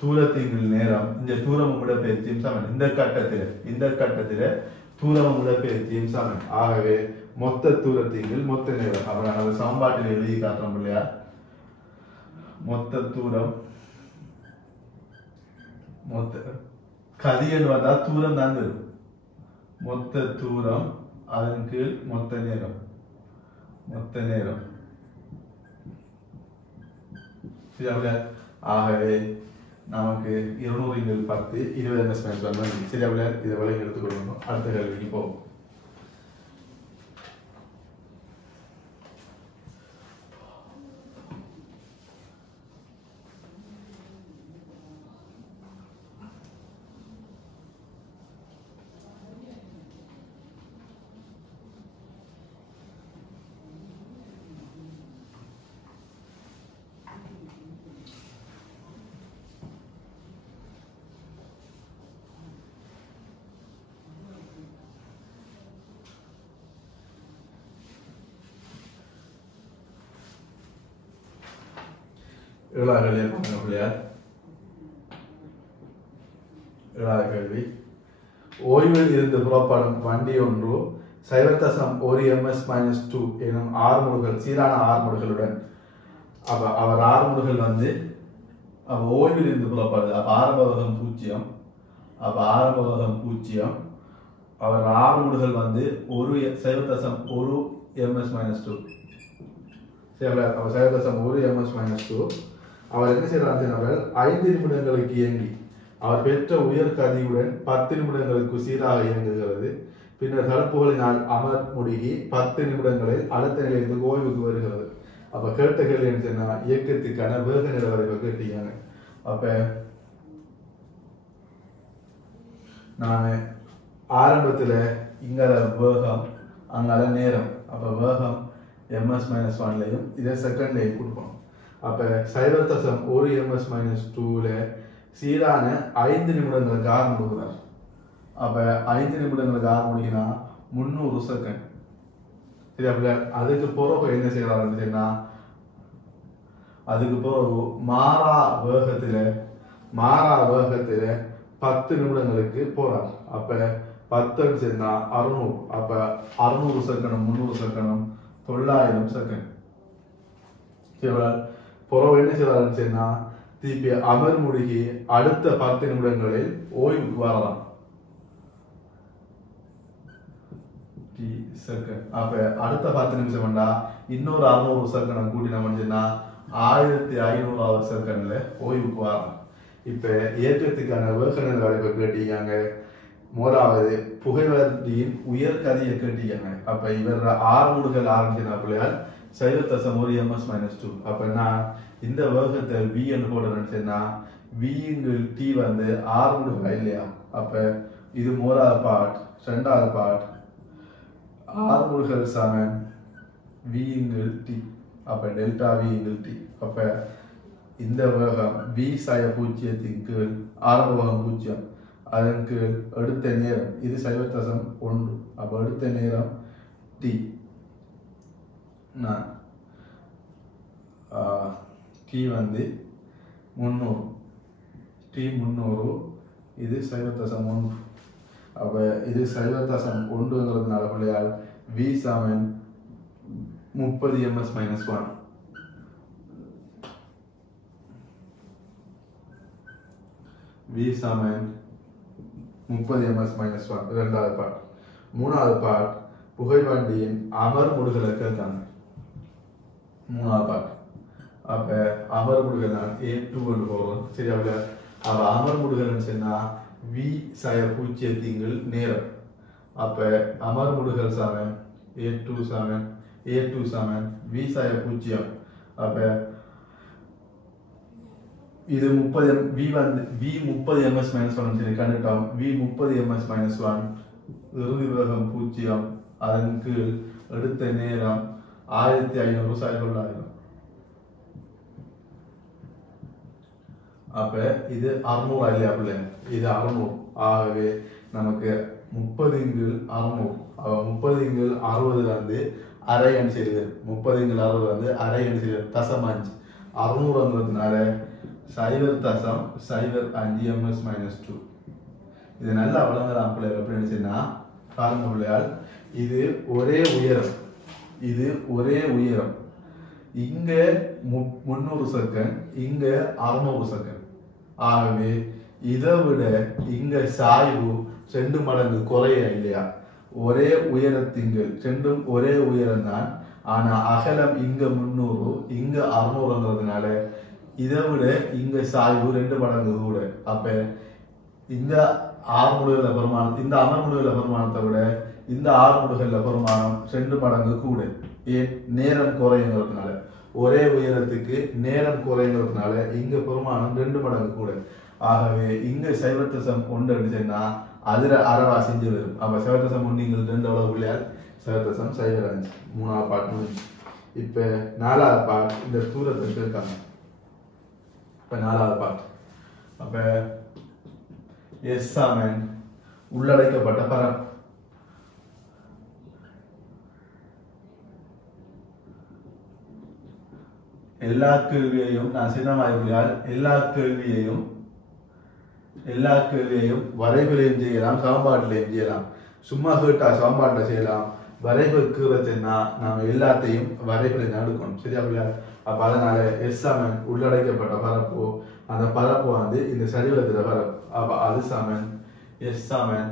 தூரத்தின் நேரம் இந்த தூரமும் இடப்பெயர்ச்சியும் சமன் இந்த கட்டத்தில தூரமும் இடப்பெயர்ச்சியும் சமன் ஆகவே மொத்த தூரத்தின் மொத்த நேரம் அப்ப நாங்கள் சமன்பாட்டில் எழுதி காட்டுறோம் இல்லையா மொத்த தூரம் மொத்த கதியன் வந்தா தூரம் தான் வரும் மொத்த தூரம் அதன் கீழ் மொத்த நேரம் ஆகவே நமக்கு 200 10 20 ms minus 1 சரி அப்படியே இதை விலைக்கு எடுத்துக்கொள்ளணும் அடுத்த கேள்விக்கு போவோம் ஏழாவது பிள்ளையார் ஏழாவது கேள்வி ஓய்வில் இருந்து புறப்படும் வண்டி ஒன்று 0.1 - 2 எனும் ஆறுமுடுகள் சீரான ஆறுமுடுகளுடன் அப்ப அவர் ஆறுமுடுகள் வந்து அப்ப ஓய்வில் இருந்து புறப்படுது அப்ப ஆரம்ப வேகம் 0 அப்ப ஆரம்ப வேகம் 0 அவர் ஆறுமுடுகள் வந்து 0.1 ms - 2 சரி அப்ப 0.1 ms - 2 அவர் என்ன செய்யறாரு 5 நிமிடங்களுக்கு இயங்கி அவர் பெற்ற உயர் கதியுடன் 10 நிமிடங்களுக்கு சீராக இயங்குகிறது பின்னர் தடுப்புகளினால் அமர் முடுகி 10 நிமிடங்களில் அடுத்த நிலையத்துக்கு ஓய்வுக்கு வருகிறது அப்ப கேட்ட கேள்வி என்ன இயக்கத்துக்கான வேக நிலை வரைக்கும் கேட்டீங்க அப்ப நாம ஆரம்பத்துல இங்க வேகம் அங்கால நேரம் அப்ப வேகம் ms-1லையும் இதை செகண்ட்லையும் கொடுப்போம் அப்ப 0.1 ms-2ல சீரான 5 நிமிடங்களுக்கு ஆறு முடிக்கிறார் அப்ப 5 நிமிடங்களுக்கு ஆறு முடிக்கினா 300 செகண்ட் சரி அப்படி அதுக்கு பிறகு என்ன செய்யறாருன்னா அதுக்கு பிறகு மாறா வேகத்துல 10 நிமிடங்களுக்கு போறார் அப்ப 10 சேர்ந்தா 600 அப்ப 600 செகண்ட் 300 செகண்ட் 900 செகண்ட் சரி பிறகு என்ன செய்யறாருன்னா திருப்பி அமர் முடுகி அடுத்த 10 நிமிடங்களில் ஓய்வுக்கு வரலாம் செகண்ட் அப்ப அடுத்த 10 நிமிஷம் வேண்டா இன்னொரு 600 செகண்ட் கூட்டி நம்ம 1500 செகண்ட்ல ஓய்வுக்கு வரலாம் இப்ப இயக்கத்துக்கான வேகநிலை வரைவை கேட்டீங்க முதலாவது புகைவண்டியின் உயர் கதியை கேட்டீங்க அப்ப இவர் ஆறுமுடுகள் ஆரம்பிக்கிறார் 0.1 ms-2 அப்ப நான் இந்த வேகத்தை v என்று போட நினைச்சேன்னா v × t வந்து ஆறுமுடுகள் இல்லையா அப்ப இது முதலாவது பார்ட் இரண்டாவது பார்ட் ஆறுமுடுகள் சமன் v × t அப்ப டெல்டா v × t அப்ப இந்த வேகம் v -0 கீழ் ஆரம்ப வேகம் 0 அதன் கீழ் எடுத்த நேரம் இது 0.1 அப்ப எடுத்த நேரம் t நான் t வந்து 300 இது 0.1 அப்ப இது 0.1ங்கிறதுனால பிள்ளையால் v சமன் 30 ms-1 v சமன் 30 ms-1 இரண்டாவது பார்ட் மூணாவது பார்ட் புகைவண்டியின் அமர் முடுகலை கேட்காங்க மூணாவது பார்ட் அப்ப அமர் முடுகல் நான் A2 என்று போடுறோம் சரி அப்ப அமர் முடுகல் சொன்னா v -0 நேரம் அப்ப அமர் முடுகல் சமன் A2 சமன் v -0 அப்ப இது 30 v வந்து v 30 ms-1 சொல்லி கண்டுட்டோம் v 30 ms-1 இறுதி வேகம் 0 அதன் கீழ் எடுத்த நேரம் 1500 அப்ப இது 600 இல்லையா பிள்ளை இது 600 ஆகவே நமக்கு 30 × 600 30 × 60 வந்து அரை அணி செய்யுது 30 × 60 வந்து அரை அணி செய்யுது தசம் 5 600ங்கிறதுனால 0.05 ms-2 இது நல்லா வழங்குறான் பிள்ளை எப்படி சொன்னா காரண பிள்ளையால் இது ஒரே உயரம் இங்க 300 செகண்ட் இங்க 600 செகண்ட் ஆகவே இதை விட இங்க சாய்வு 2 மடங்கு குறைய இல்லையா ஒரே உயரத்திங்கள் ரெண்டும் ஒரே உயரம் தான் ஆனா அகலம் இங்க 300 இங்க 600ங்கிறதுனால இதை விட இங்க சாய்வு 2 மடங்கு கூட அப்ப இந்த ஆறுமுடுகள பெருமானம் இந்த அமர்முடுகள பெருமானத்தை விட இந்த ஆறுமுடுகள பெருமானம் 2 மடங்கு கூட ஏன் நேரம் குறையுங்கிறதுனால ஒரே உயரத்துக்கு நேரம் குறைங்கிறதுனால இங்க பெருமானம் 2 மடங்கு கூட ஆகவே இங்க 0.1 அடிச்சேன்னா அதுல அறவா செஞ்சு வரும் அப்ப 0.1 2 எவ்வளவு பிள்ளையால் 0.05 மூணாவது பாட்டு இப்ப நாலாவது பாட்டு இந்த தூரத்தை இருக்காங்க இப்ப நாலாவது பாட்டு அப்ப S சமன் உள்ளடைக்கப்பட்ட பரப்பு எல்லா கேள்வியையும் நான் சின்னமாயிருந்தால் எல்லா கேள்வியையும் வரைவிலையும் செய்யலாம், சமன்பாட்டிலையும் செய்யலாம். சும்மா கேட்டா சமன்பாட்டில் செய்யலாம். வரைவுக்குறதுன்னா நாம எல்லாத்தையும் வரைவிலை எடுக்கணும். சரியா பிள்ளையா? அப்ப அதனால எஸ் சமன் உள்ளடக்கப்பட்ட பரப்பு, அந்த பரப்பு வந்து இந்த சரிவகத்துல பரப்பு. அப்ப அது சமன் எஸ் சமன்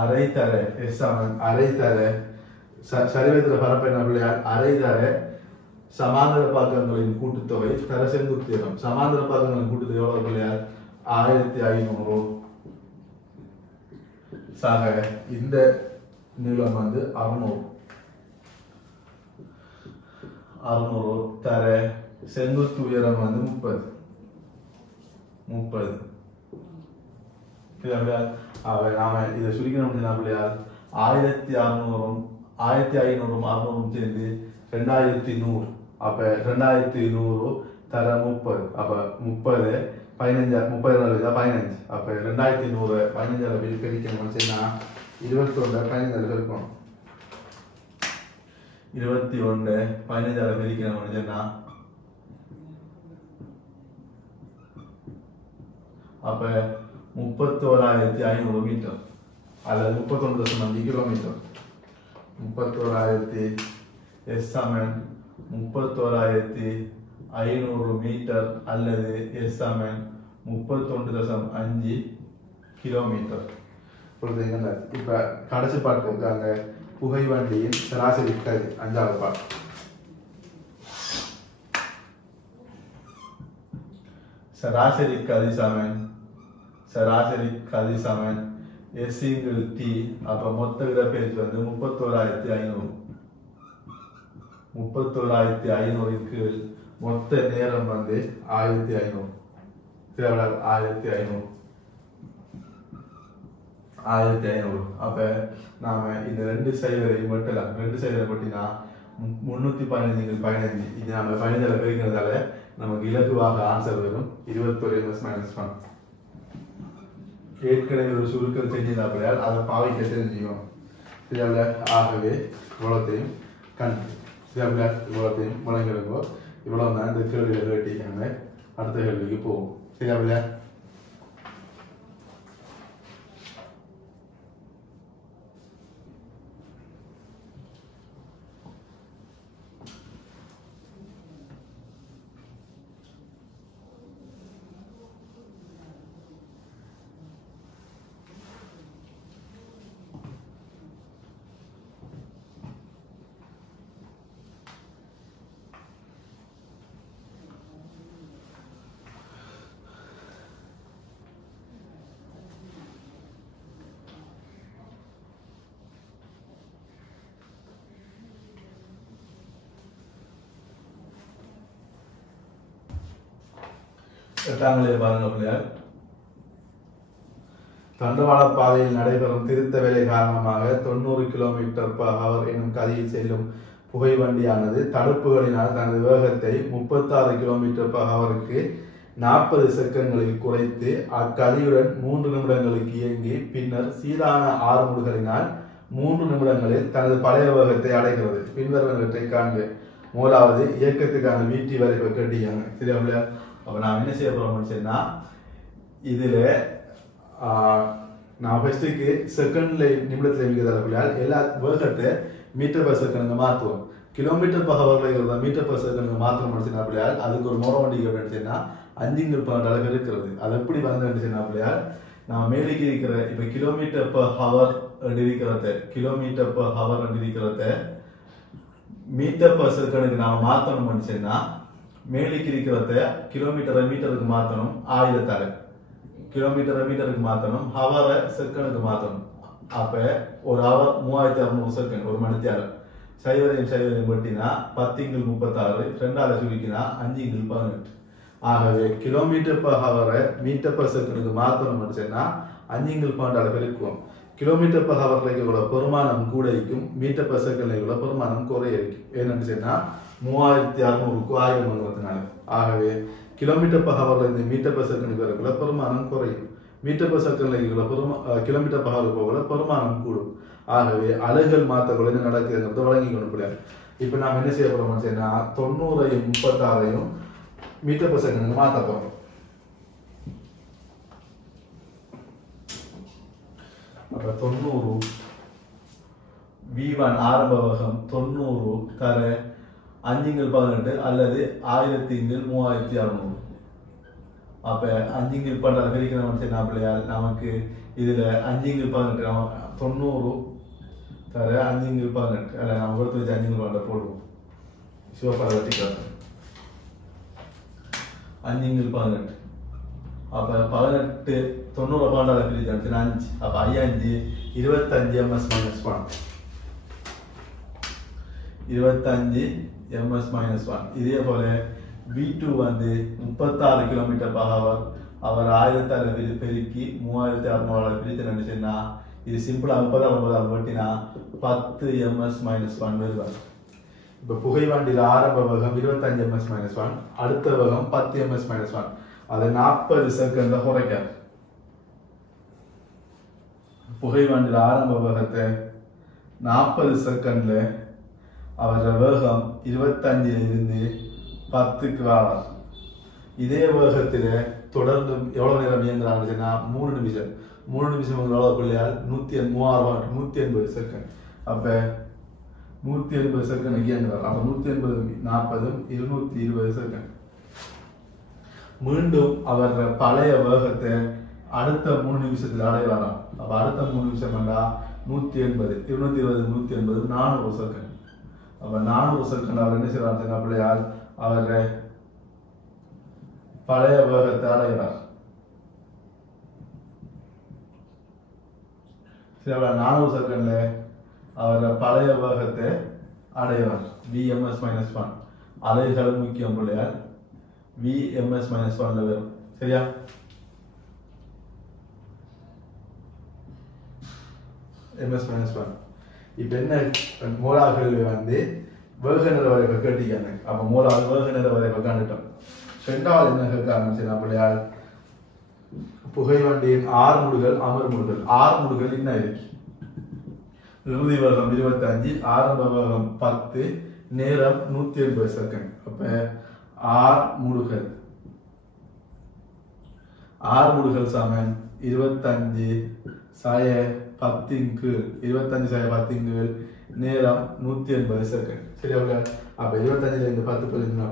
அரை தர, எஸ் சமன் அரை தர சரிவகத்துல பரப்பு என்ன பிள்ளையா? அரை தர சமாந்தர பாகங்களின் கூட்டுத்தொகை தர செங்குத்தீரம். சமாந்தர பாகங்களின் கூட்டுத்தொகை எவ்வளவு பிள்ளையா? 1500. சாக இந்த நீளம் வந்து 600 தர செங்குத்து உயரம் வந்து 30. நாம இதை சுருக்கணும் பிள்ளையா? 1600 1500 சேர்ந்து 2100. அப்ப 2100 தர 30. அப்ப 30 15 15. அப்ப 2100 15 பிரிக்கணும். 21 15 இருக்கும். 21 15 பிரிக்கணும். அப்ப 31,500 மீட்டர் அல்லது 31.5 கிலோமீட்டர். 31,000 எஸ் சமன் 31,500 மீட்டர் அல்லது எஸ் சமன் 31.5 கிலோமீட்டர். இப்ப கடைசி பாட்டு இருக்காங்க, புகை வண்டியின் சராசரி கதி. 5வது பாட்டு. சராசரி கதி சமன் எஸ் இன்டு டி. அப்ப மொத்த இடப்பெயர்ச்சி வந்து 31,500. 31,500 கீழ் மொத்த நேரம் வந்து 1500. 1500. அப்ப நாம இந்த 2 சைவரையும் வெட்டலாம். 2 சைவரை வெட்டினா 315 15. இது நம்ம 15 பெருக்கிறதால நமக்கு இலகுவாக ஆன்சர் வரும் 21 - 1. ஏற்கனவே ஒரு சுருக்கம் செஞ்சிருந்தால் அதை பாவிக்க தெரிஞ்சுக்கணும். சரியால? ஆகவே இவ்வளோத்தையும் இவ்வளோத்தையும் வழங்கிடுங்கோ. இவ்வளவு தான் இந்த கேள்வியை கேட்டிருக்காங்க. அடுத்த கேள்விக்கு போவோம். சரியா? பாருங்க, தண்டவாள பாதையில் நடைபெறும் திருத்த வேலை காரணமாக 90 km/h எனும் கதியில் செல்லும் புகை வண்டியானது தடுப்புகளினால் தனது வேகத்தை 36 km/h 40 செகண்ட்களில் குறைத்து அக்கதியுடன் 3 நிமிடங்களுக்கு இயங்கி பின்னர் சீரான ஆறுமுடுகளினால் 3 நிமிடங்களில் தனது பழைய வேகத்தை அடைகிறது. பின்வருவனவற்றை காண்க. முதலாவது இயக்கத்துக்கான வீட்டி வரைவை கட்டியாங்க. சரியா? அப்ப நான் என்ன செய்ய போறோம்னா, இதுல நான் ஃபர்ஸ்ட்டுக்கு செகண்ட்ல நிமிடத்துல இருக்கிறதால் எல்லா வேகத்தை மீட்டர்/செகண்ட் மாற்றுவோம். km/h மீட்டர்/செகண்ட் மாத்திரம் அப்படியால் அதுக்கு ஒரு முறை வண்டி அப்படின்னா 5 இருக்கிறது. அது எப்படி வந்து அப்படியால் நான் மேலுக்கு இருக்கிற இப்ப km/h இருக்கிறத மீட்டர்/செகண்ட் நாம மாத்தணும். மேலுக்கு இருக்கிறத கிலோமீட்டரை மீட்டருக்கு மாத்தணும். 1000 கிலோமீட்டரை மீட்டருக்கு மாத்தணும். ஹவரை செகண்டுக்கு மாத்தணும். அப்ப ஒரு ஹவர் 3600 செகண்ட், ஒரு மணித்தியாலம். சைவரையும் பட்டினா 10 × 36, 2ஆல சுருக்கினா 5 × 18. ஆகவே km/h மீட்டர்/செகண்டுக்கு மாத்தணும் 5 × 12 பெருக்குவோம். km/h உள்ள பெருமானம் கூட இருக்கும், மீட்டர்/செகண்ட் உள்ள பெருமானம் குறைய இருக்கும். ஏன்னு சொன்னா 3600க்கு 1000 வந்ததுனால. ஆகவே km/h இருந்து மீட்டர்/செகண்ட் வரைக்குள்ள பெருமானம் குறையும். மீட்டர்/செகண்ட் km/h போகல பெருமானம் கூடும். ஆகவே அலைகள் மாற்றங்கள் என்ன நடக்குதுங்கிறத வழங்கி கொண்டு இப்போ நாம் என்ன செய்ய போறோம்னு சொன்னா 90ஐயும் 36ஐயும் மீட்டர் per செகண்ட் மாற்ற போறோம். அப்ப 90 V1 ஆரம்ப வேகம் 90 தர 5×18 அல்லது 1000×3600. அப்ப 5×18 பிரிக்கிறோம்னு சொன்னா பிள்ளையால் நமக்கு இதுல 5×18 90 தர 5×18 அல்ல நம்ம கொடுத்து வச்சு 5×18 போடுவோம். சிவப்பாக வச்சுக்கலாம் 5×18. அப்ப 18 90 12 பிரிச்சு 5. அப்ப 5 25 ms - 1 25 ms - 1. இதே போல V2 வந்து 36 km/h. அவர் 1000 பெருக்கி 3600 பிரித்து நினைச்சுன்னா இது சிம்பிளா 30 வெட்டினா 10 ms - 1 வருவார். இப்ப புகை வண்டியில் ஆரம்ப வேகம் 25 ms - 1, அடுத்த வேகம் 10 ms - 1. அதை 40 செகண்ட்ல குறைக்கார். புகை வண்டியில் ஆரம்ப வேகத்தை 40 செகண்ட்ல அவர வேகம் 25 இருந்து 10க்கு வரார். இதே வேகத்துல தொடர்ந்து எவ்வளவு நேரம் இயங்குறாங்கன்னா 3 நிமிஷம். 3 நிமிஷம் எவ்வளவு பிள்ளையால் 180 செகண்ட். அப்ப 180 செகண்ட் இயங்குறார். அப்ப 180 40 220 செகண்ட். மீண்டும் அவர் பழைய வேகத்தை அடுத்த 3 நிமிஷத்துல அடைவாராம். அப்ப அடுத்த 3 நிமிஷம் வேண்டா 180 220 180 400 செகண்ட். அப்ப 400 செகண்ட் அவர் என்ன செய்யறாருன்னா பிள்ளையால் அவர் பழைய வேகத்தை அடைகிறார். 400 செகண்ட்ல அவர் பழைய வேகத்தை அடைவார். Vms - 1 அலைகள் முக்கியம் பிள்ளையால் Vms - 1ல வரும். சரியா? ms - 1. இப்ப என்ன மோலார்கள் வந்து வேக நிற வரைவை கேட்டிக்காங்க. அப்ப மோலால் வேக நிற வரைவை காண்டுட்டோம். ரெண்டாவது என்ன கேட்க ஆரம்பிச்சுன்னா பிள்ளையால் புகை வண்டியின் ஆர்முடுகள் அமர்முடுகள். ஆர்முடுகள் என்ன இருக்கு? இறுதி வேகம் 25, ஆரம்ப வேகம் 10, நேரம் 180 செகண்ட். அப்ப ஆர்முடுகள் சமன் 25 10 நேரம் 180 செகண்ட். சரியா? அப்ப 25ல இருந்து 10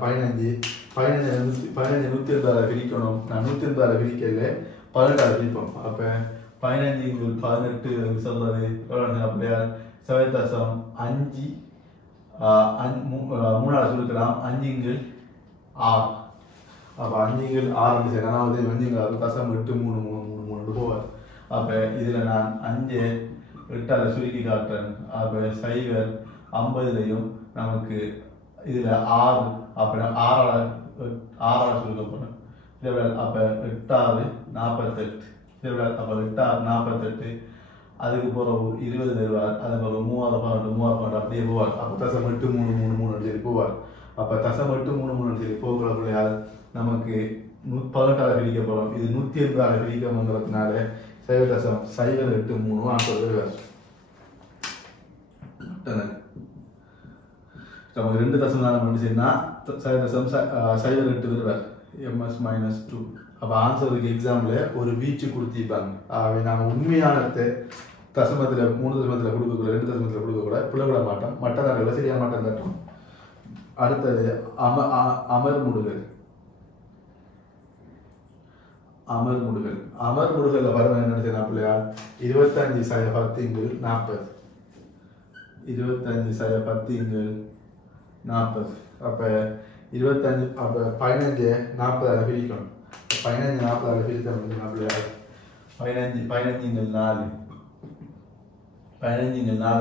15 180 பிரிக்கணும். நான் 180 பிரிக்கல 18 பிரிப்போம். அப்ப 15×18 சொல்றது அப்படியா 7.5 3 சுருக்கலாம் 5×6. அப்ப 5×6 அதாவது 5×6 போவார். அப்ப இதுல நான் 5 8 சுருக்கி காட்டுறேன். அப்ப 0 50லையும் நமக்கு இதுல 6 அப்ப 6 சுருக்க போறேன். அப்ப 8 48 அப்ப 8 48 அதுக்கு போற 20 தருவார். அதுக்கு ஒரு 3000 அப்படியே போவார். அப்ப 0.833 சரி போவார். அப்ப 0.833 சரி போகிறதுக்குள்ள நமக்கு 18 பிரிக்க போறோம். இது 180 பிரிக்கணுங்கிறதுனால 0.083 வருவார். நமக்கு 2 தசம் முடிச்சுன்னா 0.08 வருவார். ms - 2. அப்ப ஆன்சருக்கு எக்ஸாம்ல ஒரு வீச்சு கொடுத்திருப்பாங்க. நாங்க உண்மையான தசமத்துல 3 தசமத்துல கொடுக்கக்கூடாது, 2 தசமத்துல கொடுக்கக்கூடாது, பிள்ளை மாட்டோம். மட்டதாரில் சரியான மாட்டம் தட்டும். அடுத்தது அமர்முடுகள். அமர்முடுகள்ல பாருங்க என்ன நினைச்சா பிள்ளையா 25 10 40 அப்ப 25 அப்ப 15 40 பிரிக்கணும். 15 40 பிரித்தோம் பிள்ளையா 15×4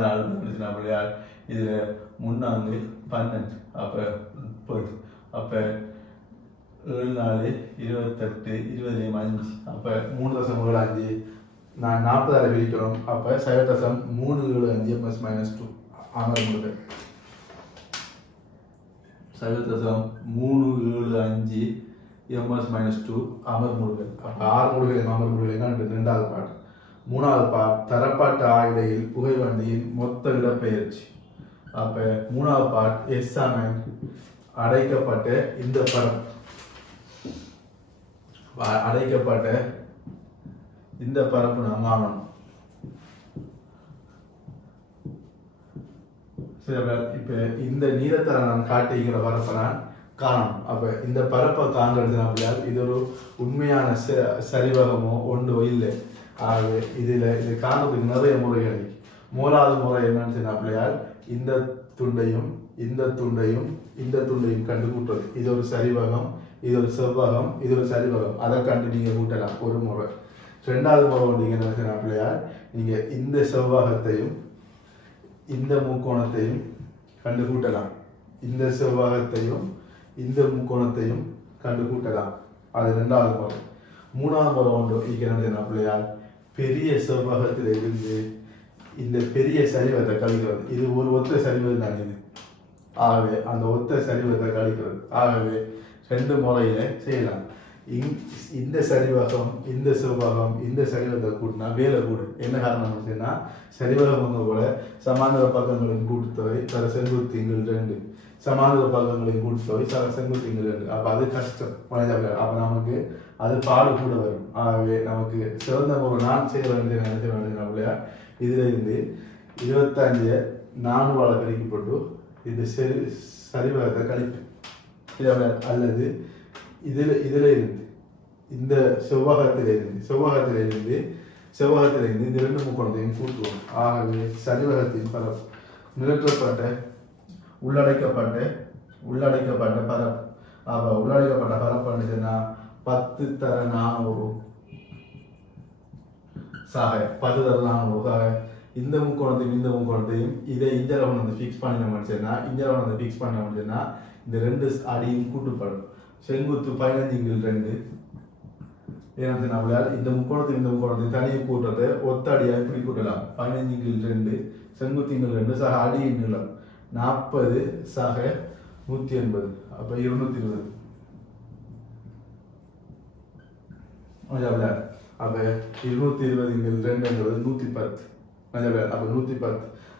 ஆளுநர் பிள்ளையா இதுல 3 12 அப்ப 30 அப்ப 7 4 28 20 அப்ப 3.75 நான் 40 பிரிக்கிறோம். அப்ப 0.375 ms - 2 அமர்முடுகள் 0.375 ms - 2 அமர்முடுகள். அப்ப ஆர்முடுகள் அமர்முடுகள் ரெண்டாவது பாட்டு. மூணாவது பாட்டு தரப்பாட்டு ஆயிடையில் புகை வண்டியின் மொத்த இடப்பெயர்ச்சி. அப்ப மூணாவது பார்ட் எஸ் சமன் அடைக்கப்பட்ட இந்த பரப்பு, அடைக்கப்பட்ட இந்த பரப்பு நாம் காணணும். இப்ப இந்த நீளத்தர நான் காட்டிக்கிற பரப்பை நான் காணணும். அப்ப இந்த பரப்பை காண்கிறது அப்படியால் இது ஒரு உண்மையான சரிவகமோ ஒன்றோ இல்லை. ஆகவே இது காண்றதுக்கு நிறைய முறைகள். மூணாவது முறை என்னன்னு சொன்ன அப்படியால் இந்த துண்டையும் இந்த துண்டையும் இந்த துண்டையும் கண்டு கூட்டுறது. இது ஒரு சரிவகம், இது ஒரு செவ்வகம், இது ஒரு சரிவகம். அதை கண்டு நீங்க கூட்டலாம் ஒரு முறை. ரெண்டாவது முறை நீங்க என்ன சொன்ன அப்படியால் நீங்க இந்த செவ்வகத்தையும் இந்த முக்கோணத்தையும் கண்டு கூட்டலாம். இந்த செவ்வகத்தையும் இந்த முக்கோணத்தையும் கண்டு கூட்டலாம். அது ரெண்டாவது முறை. மூணாவது முறை ஒன்று என்ன பிள்ளையால் பெரிய செவ்வகத்தில் இருந்து இந்த பெரிய சரிவத்தை கழிக்கிறது. இது ஒரு ஒத்த சரிவம் தான் இது. ஆகவே அந்த ஒத்த சரிவத்தை கழிக்கிறது. ஆகவே ரெண்டு முறையில செய்யலாம். இந்த சரிவகம் இந்த செவ்வகம் இந்த சரிவத்தை கூட்டினா வேலை கூடு. என்ன காரணம் சொன்னா சரிவகம் கூட சமாந்தர பக்கங்களின் கூட்டுத்தொகை தர செங்குத்திங்கள் 2, சமாந்தர பக்கங்களின் கூட்டுத்தொகை தர செங்குத்திங்கள் 2. அப்ப அது கஷ்டம். அப்ப நமக்கு அது பாடு கூட வரும். ஆகவே நமக்கு சிறந்த ஒரு நான் செய்ய வேண்டிய நினைச்ச வேண்டிய இதுல இருந்து 25 4 பெருக்கப்பட்டு இந்த சரிவகத்தை கழிப்பு அல்லது இதுல இருந்து இந்த செவ்வகத்திலிருந்து இந்த ரெண்டு முக்கோணத்தையும் கூட்டுவோம். ஆகவே சரிவகத்தின் பரப்பு நிரற்றப்பட்ட உள்ளடக்கப்பட்ட பரப்பு. அப்ப உள்ளடக்கப்பட்ட பரப்பு என்னன்னா 10 தர 400 சாக 10 தர 400 சாக இந்த முக்கோணத்தையும் இதை இஞ்சரவன் வந்து ஃபிக்ஸ் பண்ணினோம்னா இந்த ரெண்டு அடியும் கூட்டுப்படும். செங்குத்து 15 2 ஏன்னா இந்த முக்கோணத்தையும் தனியை கூட்டுறது ஒத்த அடியா இப்படி கூட்டலாம். 15 2 செங்குத்து 2 சக அடியின் நீளம் 40 சக 180. அப்ப 220. அப்ப 220 2 110. அப்ப 110.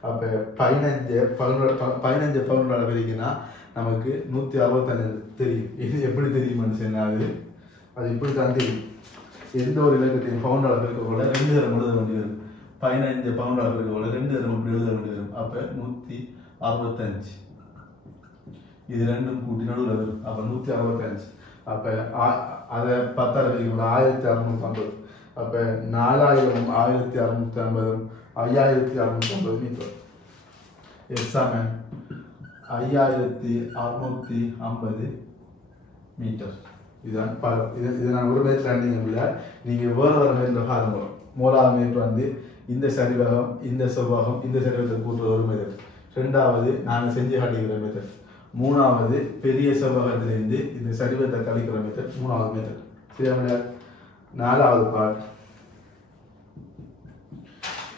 அப்ப 15 பவுண்டால பெருக்கினா நமக்கு 165 தெரியும். இது எப்படி தெரியும்னு சொன்னா அது இப்படி தான் தெரியும். எந்த ஒரு இலக்கத்தையும் பவுண்டால பெருக்கக்குள்ள 2 தரம் எழுத வேண்டி வரும். 15 பவுண்டால பெருக்கக்குள்ள 2 தரம் இப்படி எழுத வேண்டி வரும். அப்ப 165. இது ரெண்டும் கூட்டி நடுவில் வரும். அப்ப 165. அப்ப அதை 10 1650. அப்ப 4000 1650 5650 மீட்டர். எக்ஸாமன் 5650 மீட்டர். இதுதான் இது நான் ஒரு மேட்ச் ரன்னிங். நீங்க வேறு மேட்ல பாருங்க. மூணாவது மேட் வந்து இந்த சரிவகம் இந்த செவ்வகம் இந்த சரிவகத்தை கூட்டுற ஒரு மெத்தட். ரெண்டாவது நாங்கள் செஞ்சு காட்டிக்கிற மெத்தட். மூணாவது பெரிய செவ்வகத்திலிருந்து இந்த சரிவகத்தை கழிக்கிற மெத்தட். மூணாவது மெத்தட். சரியா? நாலாவது பார்ட்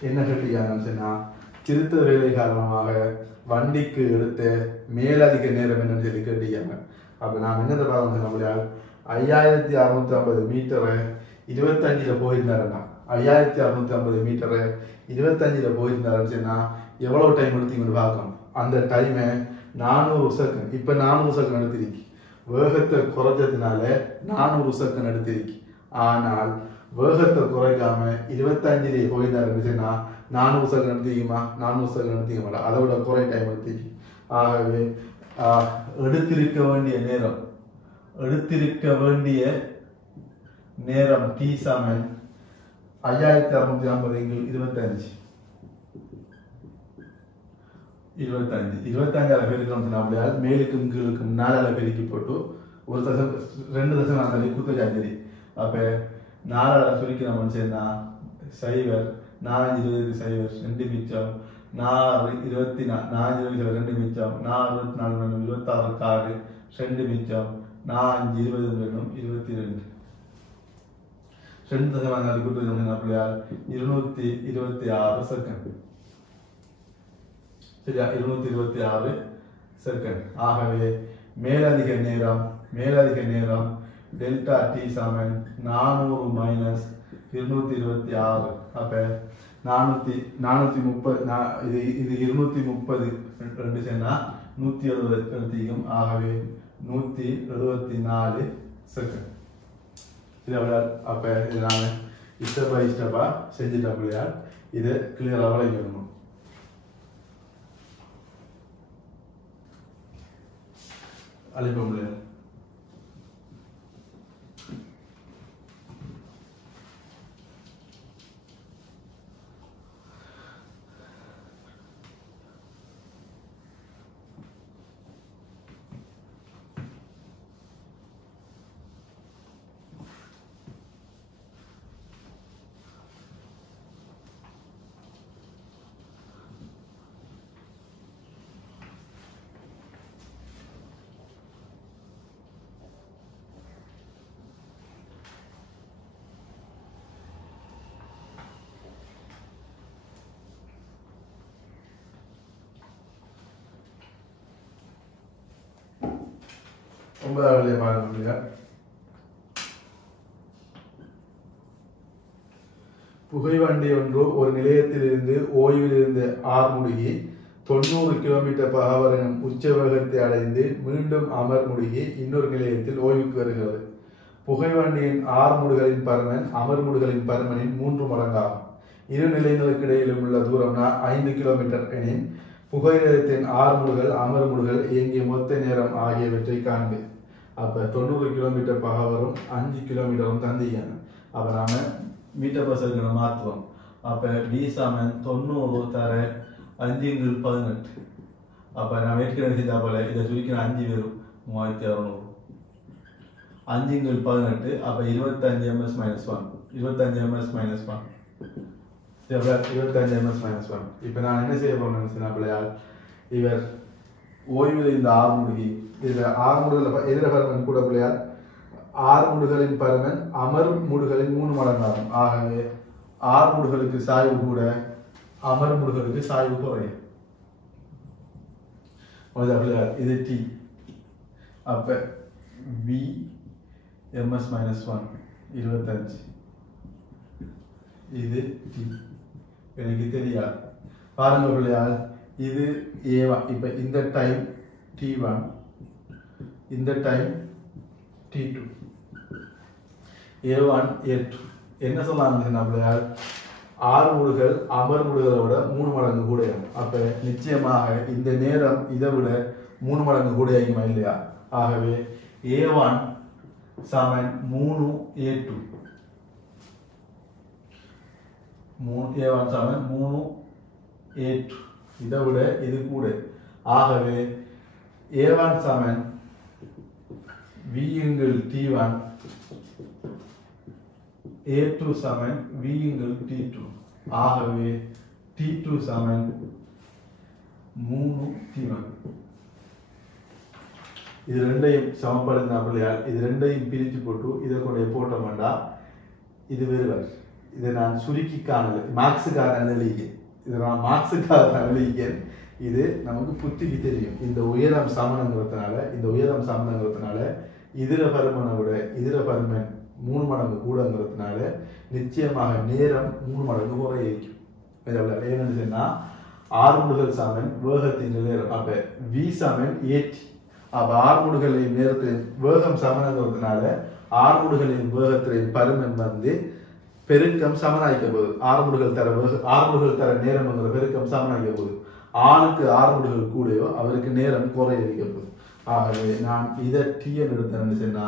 என்ன கேட்டீங்கன்னு சொன்னா திருத்த வேலை காரணமாக வண்டிக்கு எடுத்த மேலதிக நேரம் என்னன்னு சொல்லி கேட்டீங்க. அப்ப நாம் என்னத்தை பார்க்கணும் நம்மளால் 5650 மீட்டரை 25 போயிருந்தாருன்னா 5650 மீட்டரை 25 போயிருந்தாருன்னு சொன்னா எவ்வளவு டைம் எடுத்தீங்கன்னு பார்க்கணும். அந்த டைமை 400 செகண்ட். இப்ப 400 செகண்ட் எடுத்திருக்கு. வேகத்தை குறைஞ்சதுனால 400 செகண்ட் எடுத்திருக்கு. ஆனால் வேகத்தை குறைக்காம 25 போயிருந்தாருன்னு சொன்னா 400 செகண்ட் எடுத்தீங்கம்மா 400 செகண்ட் எடுத்தீங்க மாட்டா. அதை விட குறை டைம் எடுத்திருக்கு. ஆகவே எடுத்திருக்க வேண்டிய நேரம் டி சமன் 5650 25 பெருக்கணும். மேலுக்கும் கீழுக்கும் 4 பெருக்கி போட்டு ஒரு தசம் 2 தசம் அந்த குத்துச்சாச்சரி. அப்ப 4 சுருக்கணும் சேர்ந்தா 0 4 20 0 2 மிச்சம் 4 24 2 மிச்சம் 4 24 26 காரு 2 மிச்சம் 4 20 22 2 தசம் 4 கூட்டு அப்படியால் 226 செகண்ட். சரியா? 226 செகண்ட். ஆகவே மேலதிக நேரம் டெல்டா டி சமன் 400 மைனஸ் 226. அப்ப 430 இது இது 230 ரெண்டு சேர்ந்தா 170 எடுத்திக்கும். ஆகவே 174 செகண்ட். இது எவ்வளோ? அப்ப இது நான் ஸ்டெப் பை ஸ்டெப்பா செஞ்சுட்டேன் பிள்ளையா. இதை கிளியராக விளைக்கணும். அழைப்ப முடியாது. ஒன்பதாவது பாருங்க. புகைவண்டி ஒன்று ஒரு நிலையத்திலிருந்து ஓய்வில் இருந்து ஆர்முடுகி 90 km/h எனும் உச்ச வேகத்தை அடைந்து மீண்டும் அமர்முடுகி இன்னொரு நிலையத்தில் ஓய்வுக்கு வருகிறது. புகைவண்டியின் ஆர்முடுகளின் பருமன் அமர்முடுகளின் பருமனின் 3 மடங்காகும். இரு நிலையங்களுக்கு இடையிலும் உள்ள தூரம் 5 km எனின் புகை நிலையத்தின் ஆர்முடுகள் அமர்முடுகள் இயங்கிய மொத்த நேரம் ஆகியவற்றை காண்பு. அப்ப 90 km/h 5 km தந்திக்காங்க. அப்ப நாம மீட்டர் பர் செகண்ட் மாற்றுவோம். அப்ப V சமன் 90 தர 5/18. அப்ப நான் ஏற்கனவே செஞ்சா போல இதை சுருக்கிற 5 வரும் 3600. 5/18 அப்ப 25 ms - 1 25 ms - 1 25 ms - 1. இப்ப நான் என்ன செய்ய போறேன்னு பிள்ளையால் இவர் ஓய்வில் இந்த ஆர்முடுகி இதுல ஆர்முடுகள் எதிர பருமன் கூட பிள்ளையால் ஆர்முடுகளின் பருமன் அமர்முடுகளின் 3 மடங்காகும். ஆகவே ஆர்முடுகளுக்கு சாய்வு கூட அமர்முடுகளுக்கு சாய்வு குறையும். இது T. அப்ப V ms - 1 25. இது T. எனக்கு தெரியாது பாருங்க பிள்ளையால். இது A1. இப்ப இந்த டைம் T1, இந்த டைம் T2. A1 A2 என்ன சொல்லலாம் பிள்ளையால்? ஆர்முடுகள் அமர்முடுகளோட 3 மடங்கு கூடையும். அப்ப நிச்சயமாக இந்த நேரம் இதை விட 3 மடங்கு கூடையாகுமா இல்லையா? ஆகவே A1 சமன் 3 A2. A1 சமன் 3 A2. இதை விட இது கூட. ஆகவே A1 சமன் V/T1, A2 சமன் V/T2. ஆகவே T2 சமன் 3T1. இது ரெண்டையும் சமப்படுத்தினா பிள்ளையால் இது ரெண்டையும் பிரித்து போட்டு இதை கொண்டு போட்ட வேண்டாம். இது வேறு. இதை நான் சுருக்கி காணல மார்க்ஸுக்கான எழுதிக்க. இது நான் மார்க்ஸுக்காக எழுதிக்க. இது நமக்கு புத்திக்கு தெரியும். இந்த உயரம் சமனங்கிறதுனால இதர பருமனை விட இதர பருமன் 3 மடங்கு கூடங்கிறதுனால நிச்சயமாக நேரம் 3 மடங்கு குறைய இருக்கும். என்னன்னு சொன்னா ஆர்முடுகள் சமன் வேகத்தின் நேரம். அப்ப V சமன் AT. அப்ப ஆர்முடுகளின் நேரத்தின் வேகம் சமனங்கிறதுனால ஆர்முடுகளின் வேகத்தின் பருமன் வந்து பெருக்கம் சமனாய்க்க போகுது. ஆர்முடுகள் தர நேரம்ங்கிற பெருக்கம் சமனாய்க்க போகுது. ஆளுக்கு ஆர்முடுகள் கூடயோ அவருக்கு நேரம் குறைய இருக்க போகுது. ஆகவே நான் இதை T எடுத்தேன்னு சொன்னா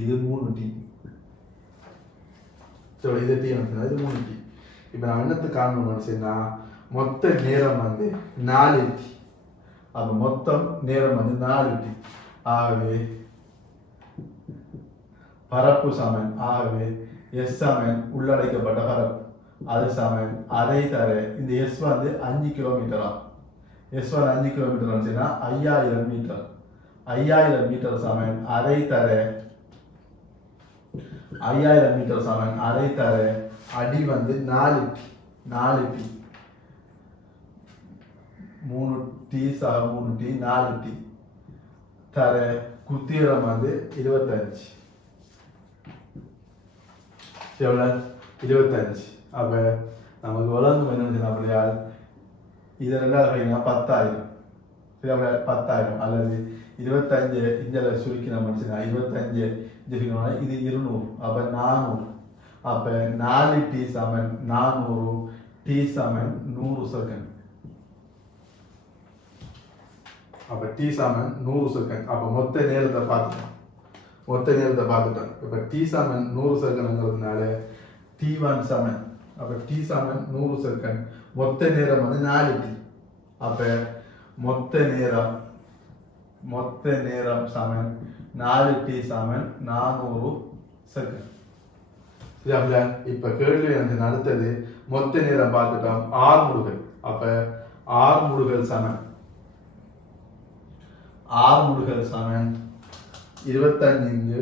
இது 3T. இதை T எடுத்தா இது 3T. இப்ப நான் என்னத்துக்கு காரணம்னு சொன்னா மொத்த நேரம் வந்து 4T. அப்ப மொத்தம் நேரம் வந்து 4T. ஆகவே பரப்பு சமன். ஆகவே S சமன் உள்ளடக்கப்பட்ட பரப்பு. அது சமன் அரை தர இந்த S வந்து 5 கிலோமீட்டரா. S1 5 கிலோமீட்டர் சொன்னா 5000 மீட்டர். 5000 மீட்டர் சமன் அரை தர 5000 மீட்டர் சமன் அரை தர அடி வந்து 4T. 3T சக 3T 4T தர குத்திரம் வந்து 25. 25. அப்ப நமக்கு வழங்கும் என்ன அப்படியா இது 1000 சரி அப்படியா 10000 அல்லது 25 இஞ்சல சுருக்கி நம்ம 25 இது 200 அப்ப 400 அப்ப 4t சமன் 400 t சமன் 100 செகண்ட் அப்ப t சமன் 100 செகண்ட் அப்ப மொத்த நேரத்தை பார்த்துட்டோம் இப்ப t சமன் 100 செகண்ட்ங்கிறதுனால t1 சமன் அப்ப t சமன் 100 செகண்ட் மொத்த நேரம் 4t அப்ப மொத்த நேரம் சமன் 4t சமன் 400 செகண்ட் சரியா இப்ப கேள்வி அடுத்தது மொத்த நேரம் பார்த்துட்டோம் 6 முடுகள் அப்ப 6 முடுகள் சமன் 25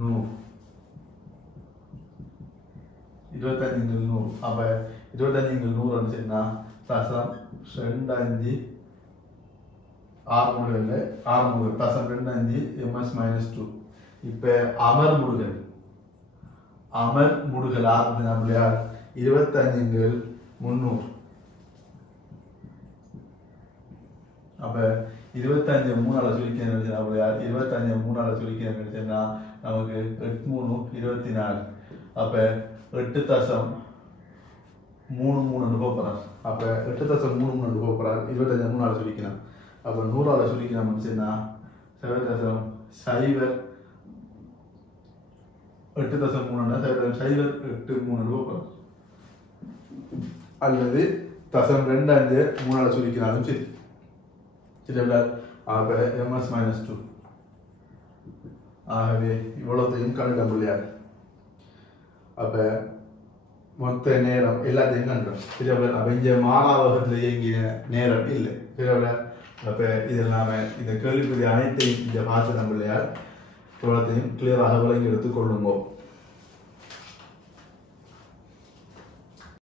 100 அப்ப 25 100 சொன்னா தசம் 25 6 முடுகள் தசம் 25 ms - 2 இப்ப அமர் முடுகள் ஆகுது நம்மளையா 25 300 அப்ப 25 3ஆல சுருக்கி நம்மளையா 25 3ஆல சுருக்கி நினைச்சா நமக்கு 8 3 24 அப்ப 8 தசம் 33 போறார் அப்ப 8 தசம் 33 போறார் 25 3ஆல சுருக்கினா அப்ப 100ஆல சுருக்கினா முடிச்சுன்னா 7 தசம் 0 8 தசம் 3 அல்லது தசம் 25 3ஆல சுருக்கினாலும் சரி அப்ப ms - 2 ஆகவே இவ்வளவுத்தையும் கண்டுட முடியாது அப்ப மொத்த நேரம் எல்லாத்தையும் கண்டோம் சரியா அப்ப இங்க மாணவகத்துல இயங்கிய நேரம் இல்லை சரியா அப்ப இது இல்லாம இந்த கேள்விக்குரிய அனைத்தையும் இங்க பார்த்து நம்மளையால் இவ்வளத்தையும் கிளியராக விளங்கி எடுத்துக் கொள்ளுங்க